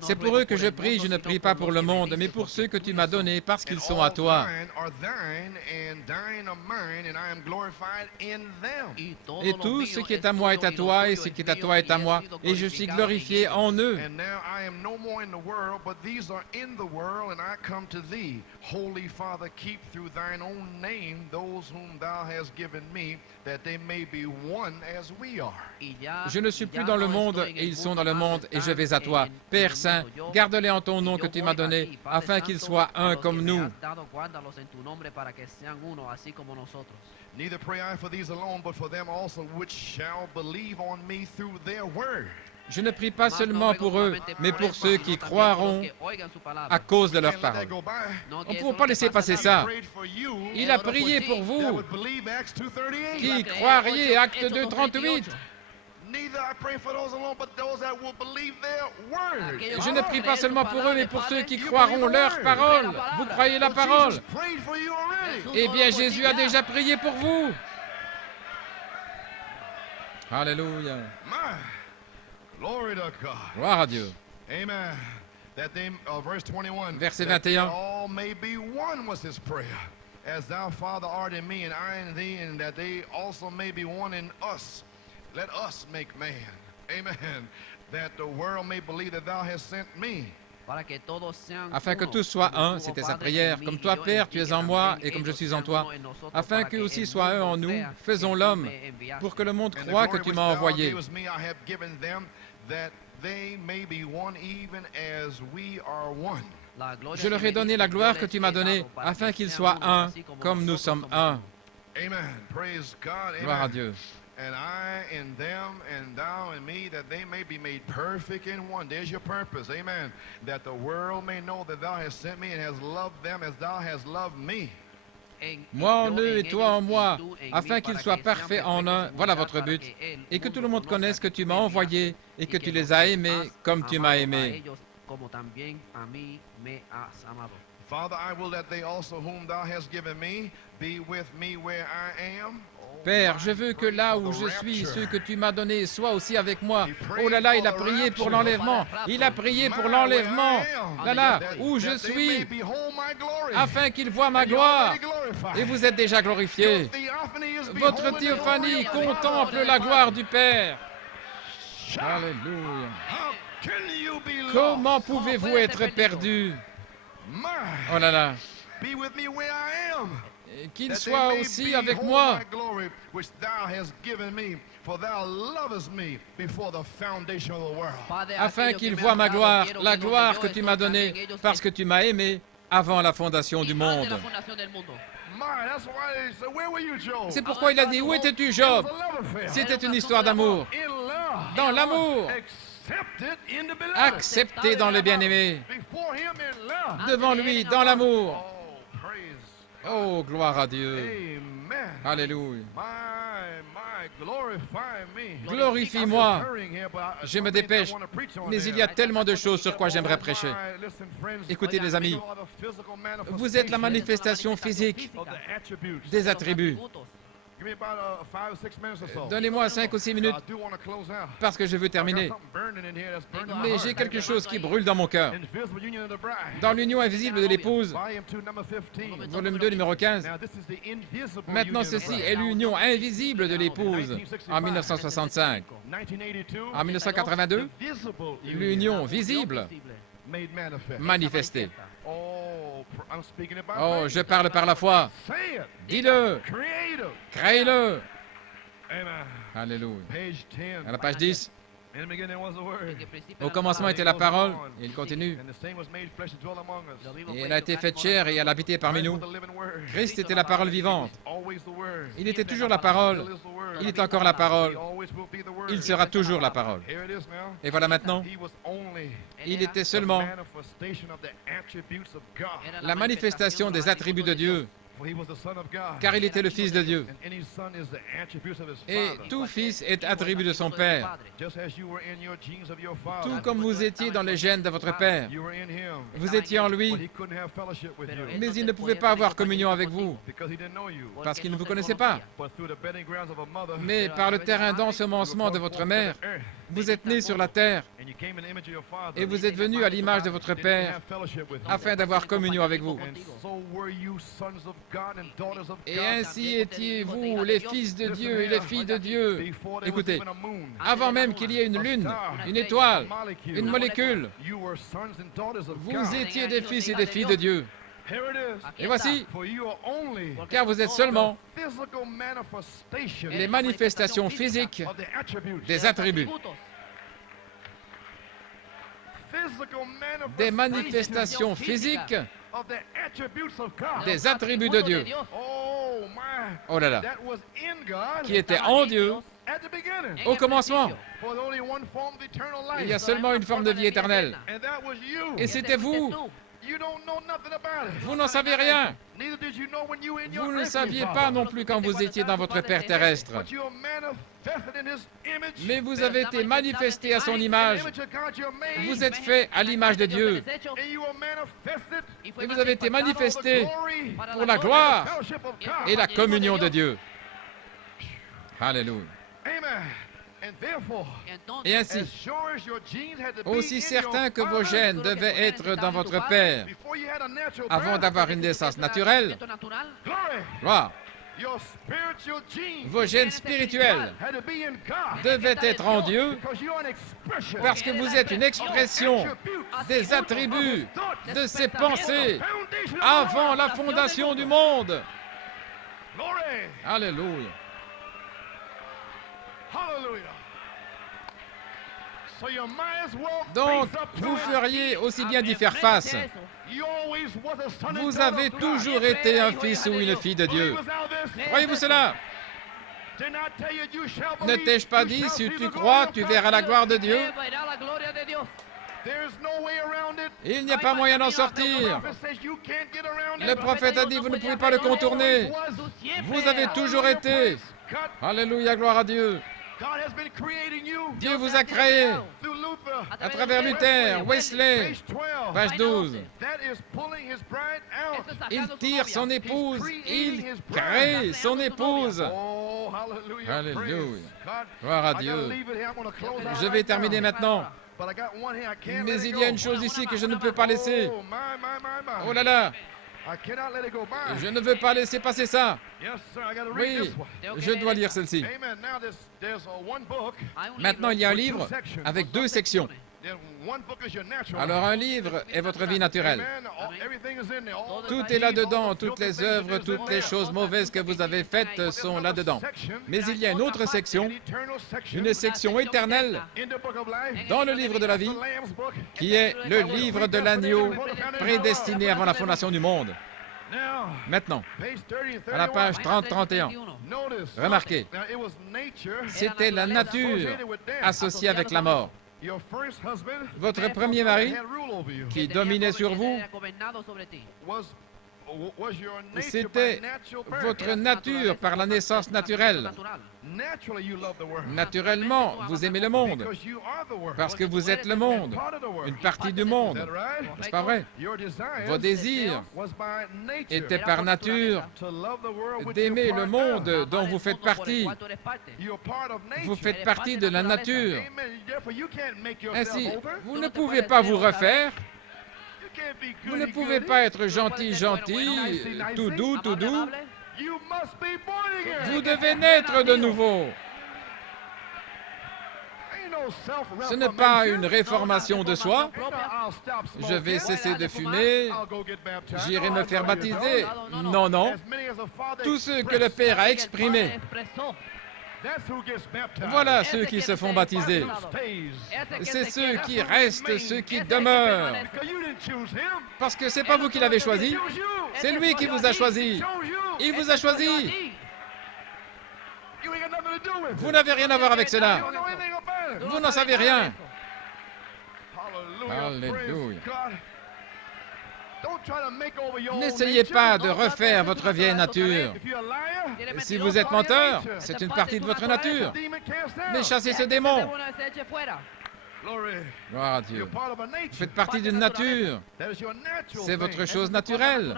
C'est pour eux que je prie, je ne prie pas pour le monde, mais pour ceux que tu m'as donnés, parce qu'ils sont à toi. Et tout ce qui est à moi est à toi, et ce qui est à toi est à moi, et je suis glorifié en eux. And now I am no more in the world, but these are in the world, and I come to thee. Holy Father, keep through thine own name those whom thou hast given me, that they may be one as we are. Je ne suis plus dans le monde, et ils sont dans le monde, et je vais à toi. Père Saint, garde-les en ton nom que tu m'as donné, afin qu'ils soient un comme nous. Neither pray I for these alone, but for them also which shall believe on me through their word. Je ne prie pas seulement pour eux, mais pour ceux qui croiront à cause de leur parole. On ne peut pas laisser passer ça. Il a prié pour vous, qui croiriez, Acte 2, 38. Je ne prie pas seulement pour eux, mais pour ceux qui croiront leur parole. Vous croyez la parole? Eh bien, Jésus a déjà prié pour vous. Alléluia. Gloire à Dieu. Amen. Verset 21. All may be one was his prayer. As thou, Father, art in me, and I in thee, and that they also may be one in us. Let us make man. Amen. That the world may believe that thou hast sent me. Afin que tous soient un, c'était sa prière. Comme toi, Père, tu es en moi, et comme je suis en toi. Afin qu'eux aussi soient un en nous, faisons l'homme, pour que le monde croie que tu m'as envoyé. Je leur ai donné la gloire que tu m'as donnée, afin qu'ils soient un, comme nous sommes un. Gloire à Dieu. And I in them, and thou in me, that they may be made perfect in one. There's your purpose, amen. That the world may know that thou hast sent me and hast loved them as thou hast loved me. Moi en eux et toi en moi, afin qu'ils soient parfaits en un. Voilà votre but. Et que tout le monde connaisse que tu m'as envoyé et que tu les as aimés comme tu m'as aimé. Father, I will that they also whom thou hast given me be with me where I am. Père, je veux que là où je suis, ceux que tu m'as donnés soient aussi avec moi. Oh là là, il a prié pour l'enlèvement. Il a prié pour l'enlèvement. Là là, où je suis, afin qu'ils voient ma gloire. Et vous êtes déjà glorifiés. Votre théophanie contemple la gloire du Père. Alléluia. Comment pouvez-vous être perdus? Oh là là. Qu'il soit aussi avec moi. Afin qu'il voie ma gloire, la gloire que tu m'as donnée, parce que tu m'as aimé avant la fondation du monde. C'est pourquoi il a dit, où étais-tu, Job? C'était une histoire d'amour. Dans l'amour. Accepté dans le bien-aimé. Devant lui, dans l'amour. Oh, gloire à Dieu. Alléluia. Glorifie-moi. Je me dépêche, mais il y a tellement de choses sur quoi j'aimerais prêcher. Écoutez, les amis, vous êtes la manifestation physique des attributs. Donnez-moi 5 ou 6 minutes parce que je veux terminer. Mais j'ai quelque chose qui brûle dans mon cœur. Dans l'union invisible de l'épouse, volume 2, numéro 15. Maintenant, ceci est l'union invisible de l'épouse en 1965. En 1982, l'union visible manifestée. Oh, je parle par la foi. Dis-le. Crée-le. Alléluia. À la page 10. Au commencement était la parole, et il continue. Et elle a été faite chair et elle a habité parmi nous. Christ était la parole vivante. Il était toujours la parole. Il est encore la parole. Il sera toujours la parole. Et voilà maintenant, il était seulement la manifestation des attributs de Dieu. Car il était le Fils de Dieu. Et tout fils est attribut de son Père. Tout comme vous étiez dans les gènes de votre Père. Vous étiez en lui, mais il ne pouvait pas avoir communion avec vous, parce qu'il ne vous connaissait pas. Mais par le terrain d'ensemencement de votre mère, vous êtes nés sur la terre, et vous êtes venus à l'image de votre Père, afin d'avoir communion avec vous. Et ainsi étiez-vous les fils de Dieu et les filles de Dieu. Écoutez, avant même qu'il y ait une lune, une étoile, une molécule, vous étiez des fils et des filles de Dieu. Et voici, car vous êtes seulement les manifestations physiques des attributs. Des manifestations physiques des attributs de Dieu. Oh là là, qui était en Dieu au commencement. Il y a seulement une forme de vie éternelle. Et c'était vous. Vous n'en savez rien. Vous ne saviez pas non plus quand vous étiez dans votre Père terrestre. Mais vous avez été manifesté à son image. Vous êtes fait à l'image de Dieu. Et vous avez été manifesté pour la gloire et la communion de Dieu. Alléluia. Et ainsi, aussi certain que vos gènes devaient être dans votre Père avant d'avoir une naissance naturelle, gloire, vos gènes spirituels devaient être en Dieu parce que vous êtes une expression des attributs de ses pensées avant la fondation du monde. Alléluia. Donc, vous feriez aussi bien d'y faire face. Vous avez toujours été un fils ou une fille de Dieu. Croyez-vous cela? Ne t'ai-je pas dit, si tu crois, tu verras la gloire de Dieu? Il n'y a pas moyen d'en sortir. Le prophète a dit, vous ne pouvez pas le contourner. Vous avez toujours été. Alléluia, gloire à Dieu. Dieu vous a créé à travers Luther, Wesley, page 12. Il tire son épouse, il crée son épouse. Alléluia. Gloire à Dieu. Je vais terminer maintenant. Mais il y a une chose ici que je ne peux pas laisser. Oh là là. Je ne veux pas laisser passer ça. Oui, je dois lire celle-ci. Maintenant, il y a un livre avec 2 sections. Alors, un livre est votre vie naturelle. Tout est là-dedans, toutes les œuvres, toutes les choses mauvaises que vous avez faites sont là-dedans. Mais il y a une autre section, une section éternelle dans le livre de la vie, qui est le livre de l'agneau prédestiné avant la fondation du monde. Maintenant, à la page 30-31, remarquez, c'était la nature associée avec la mort. Votre premier mari, qui dominait sur vous, c'était votre nature par la naissance naturelle. Naturellement, vous aimez le monde, parce que vous êtes le monde, une partie du monde. N'est-ce pas vrai? Vos désirs étaient par nature d'aimer le monde dont vous faites partie. Vous faites partie de la nature. Ainsi, vous ne pouvez pas vous refaire. Vous ne pouvez pas être gentil, tout doux. Vous devez naître de nouveau. Ce n'est pas une réformation de soi. Je vais cesser de fumer. J'irai me faire baptiser. Non, non. Tout ce que le Père a exprimé. Voilà ceux qui se font baptiser. C'est ceux qui restent, ceux qui demeurent. Parce que ce n'est pas vous qui l'avez choisi, c'est lui qui vous a choisi. Il vous a choisi. Vous n'avez rien à voir avec cela. Vous n'en savez rien. Alléluia. N'essayez pas de refaire votre vieille nature. Si vous êtes menteur, c'est une partie de votre nature. Mais chassez ce démon. Gloire à Dieu. Vous faites partie d'une nature. C'est votre chose naturelle.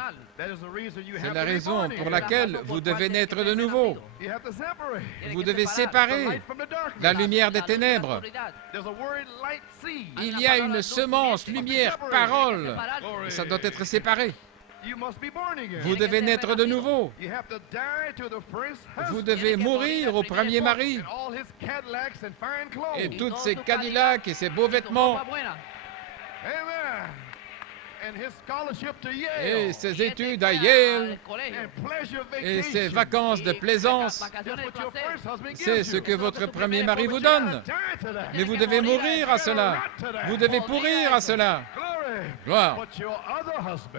C'est la raison pour laquelle vous devez naître de nouveau. Vous devez séparer la lumière des ténèbres. Il y a une semence, lumière, parole. Ça doit être séparé. Vous devez naître de nouveau. Vous devez mourir au premier mari et toutes ces Cadillacs et ces beaux vêtements et ses études à Yale et ses vacances de plaisance. C'est ce que votre premier mari vous donne. Mais vous devez mourir à cela. Vous devez pourrir à cela. Gloire.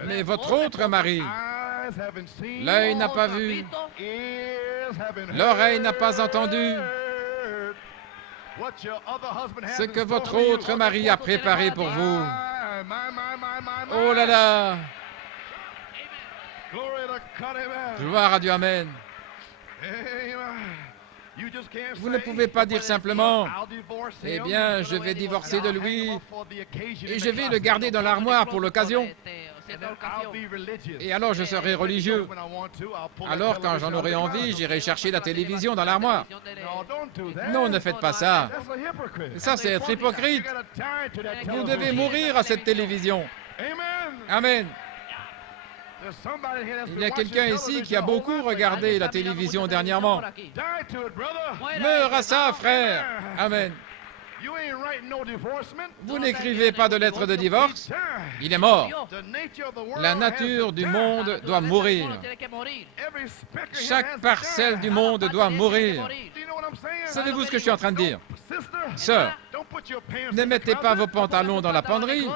Mais votre autre mari, l'œil n'a pas vu, l'oreille n'a pas entendu ce que votre autre mari a préparé pour vous. Oh là là! Gloire à Dieu, amen. Vous ne pouvez pas dire simplement, eh bien, je vais divorcer de lui et je vais le garder dans l'armoire pour l'occasion. Et alors je serai religieux. Alors quand j'en aurai envie, j'irai chercher la télévision dans l'armoire. Non, ne faites pas ça. Ça, c'est être hypocrite. Vous devez mourir à cette télévision. Amen. Il y a quelqu'un ici qui a beaucoup regardé la télévision dernièrement. Meurs à ça, frère. Amen. Vous n'écrivez pas de lettre de divorce. Il est mort. La nature du monde doit mourir. Chaque parcelle du monde doit mourir. Savez-vous ce que je suis en train de dire? Sœur, ne mettez pas vos pantalons dans la penderie.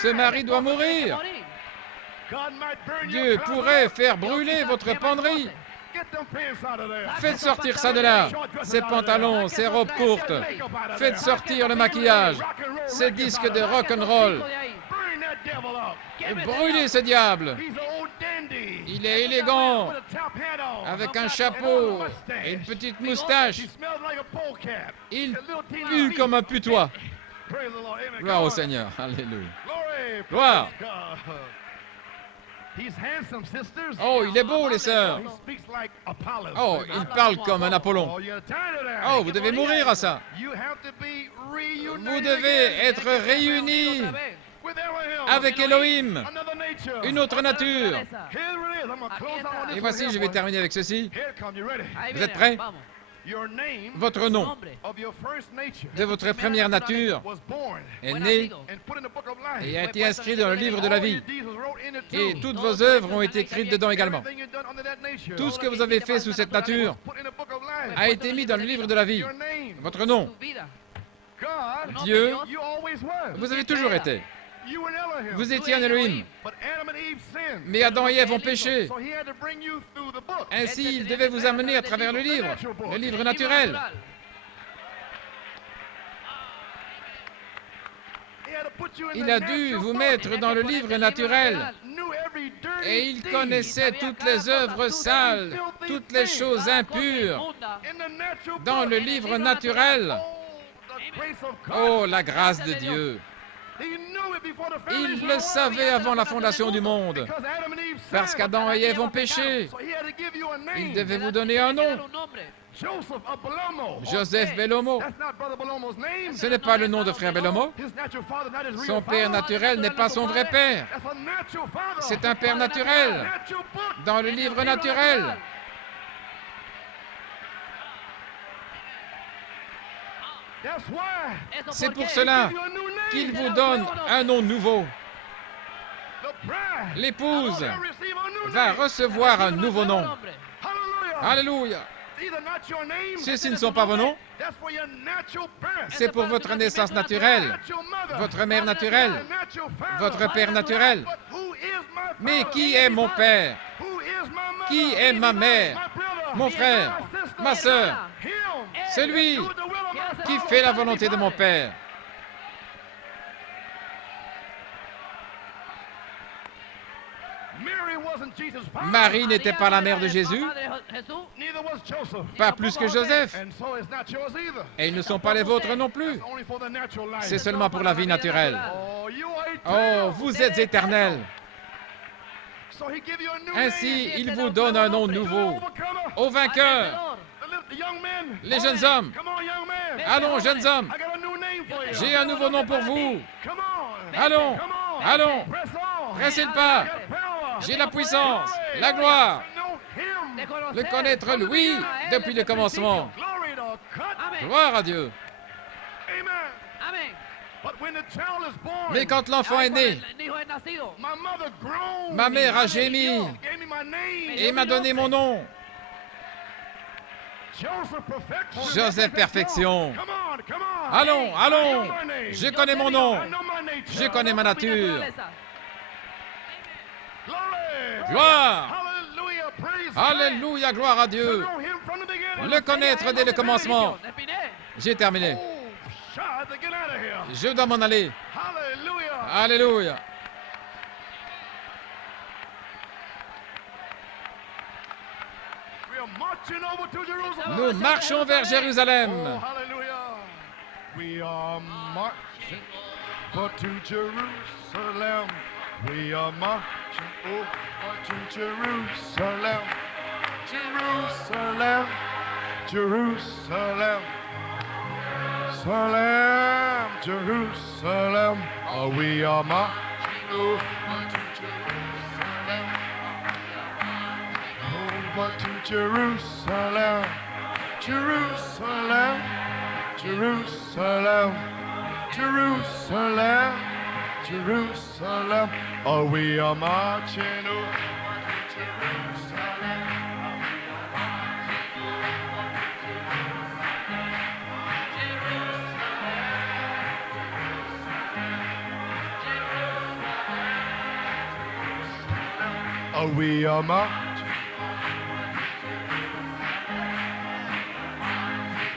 Ce mari doit mourir. Dieu pourrait faire brûler votre penderie. Faites sortir ça de là, ces pantalons, ces robes courtes. Faites sortir le maquillage, ces disques de rock'n'roll. Brûlez ce diable. Il est élégant, avec un chapeau et une petite moustache. Il pue comme un putois. Gloire au Seigneur. Alléluia. Gloire. Oh, il est beau, les sœurs. Oh, il parle comme un Apollon. Oh, vous devez mourir à ça. Vous devez être réunis avec Elohim, une autre nature. Et voici, je vais terminer avec ceci. Vous êtes prêts? Votre nom de votre première nature est né et a été inscrit dans le livre de la vie. Et toutes vos œuvres ont été écrites dedans également. Tout ce que vous avez fait sous cette nature a été mis dans le livre de la vie. Votre nom. Dieu, vous avez toujours été. Vous étiez un Elohim. Mais Adam et Ève ont péché. Ainsi, il devait vous amener à travers le livre naturel. Il a dû vous mettre dans le livre naturel. Et il connaissait toutes les œuvres sales, toutes les choses impures dans le livre naturel. Oh, la grâce de Dieu! Il le savait avant la fondation du monde, parce qu'Adam et Ève ont péché. Il devait vous donner un nom. Joseph Bellomo. Ce n'est pas le nom de frère Bellomo. Son père naturel n'est pas son vrai père. C'est un père naturel, dans le livre naturel. C'est pour cela qu'il vous donne un nom nouveau. L'épouse va recevoir un nouveau nom. Alléluia. Ceux-ci ne sont pas vos noms. C'est pour votre naissance naturelle, votre mère naturelle, votre père naturel. Mais qui est mon père? Qui est ma mère? Mon frère, ma sœur? Celui qui fait la volonté de mon Père. Marie n'était pas la mère de Jésus, pas plus que Joseph. Et ils ne sont pas les vôtres non plus. C'est seulement pour la vie naturelle. Oh, vous êtes éternels. Ainsi, il vous donne un nom nouveau. Aux vainqueurs, les jeunes hommes. Allons, jeunes hommes. J'ai un nouveau nom pour vous. Allons, allons. Pressez le pas. J'ai la puissance, la gloire. Le connaître, lui, depuis le commencement. Gloire à Dieu. Mais quand l'enfant est né, ma mère a gémi et m'a donné mon nom. Joseph Perfection. Allons, allons. Je connais mon nom. Je connais ma nature. Gloire. Alléluia, gloire à Dieu. Le connaître dès le commencement. J'ai terminé. Je dois m'en aller. Alléluia. Nous marchons vers Jérusalem. We are marching over to Jerusalem. We are marching over to Jerusalem. Jerusalem, Jerusalem, Jerusalem, Jerusalem. Oh, we are marching over to Jerusalem. Over to Jerusalem, Jerusalem, Jerusalem, Jerusalem, Jerusalem. Oh, we are marching over to Jerusalem. Oh, we are marching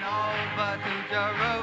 over to Jerusalem.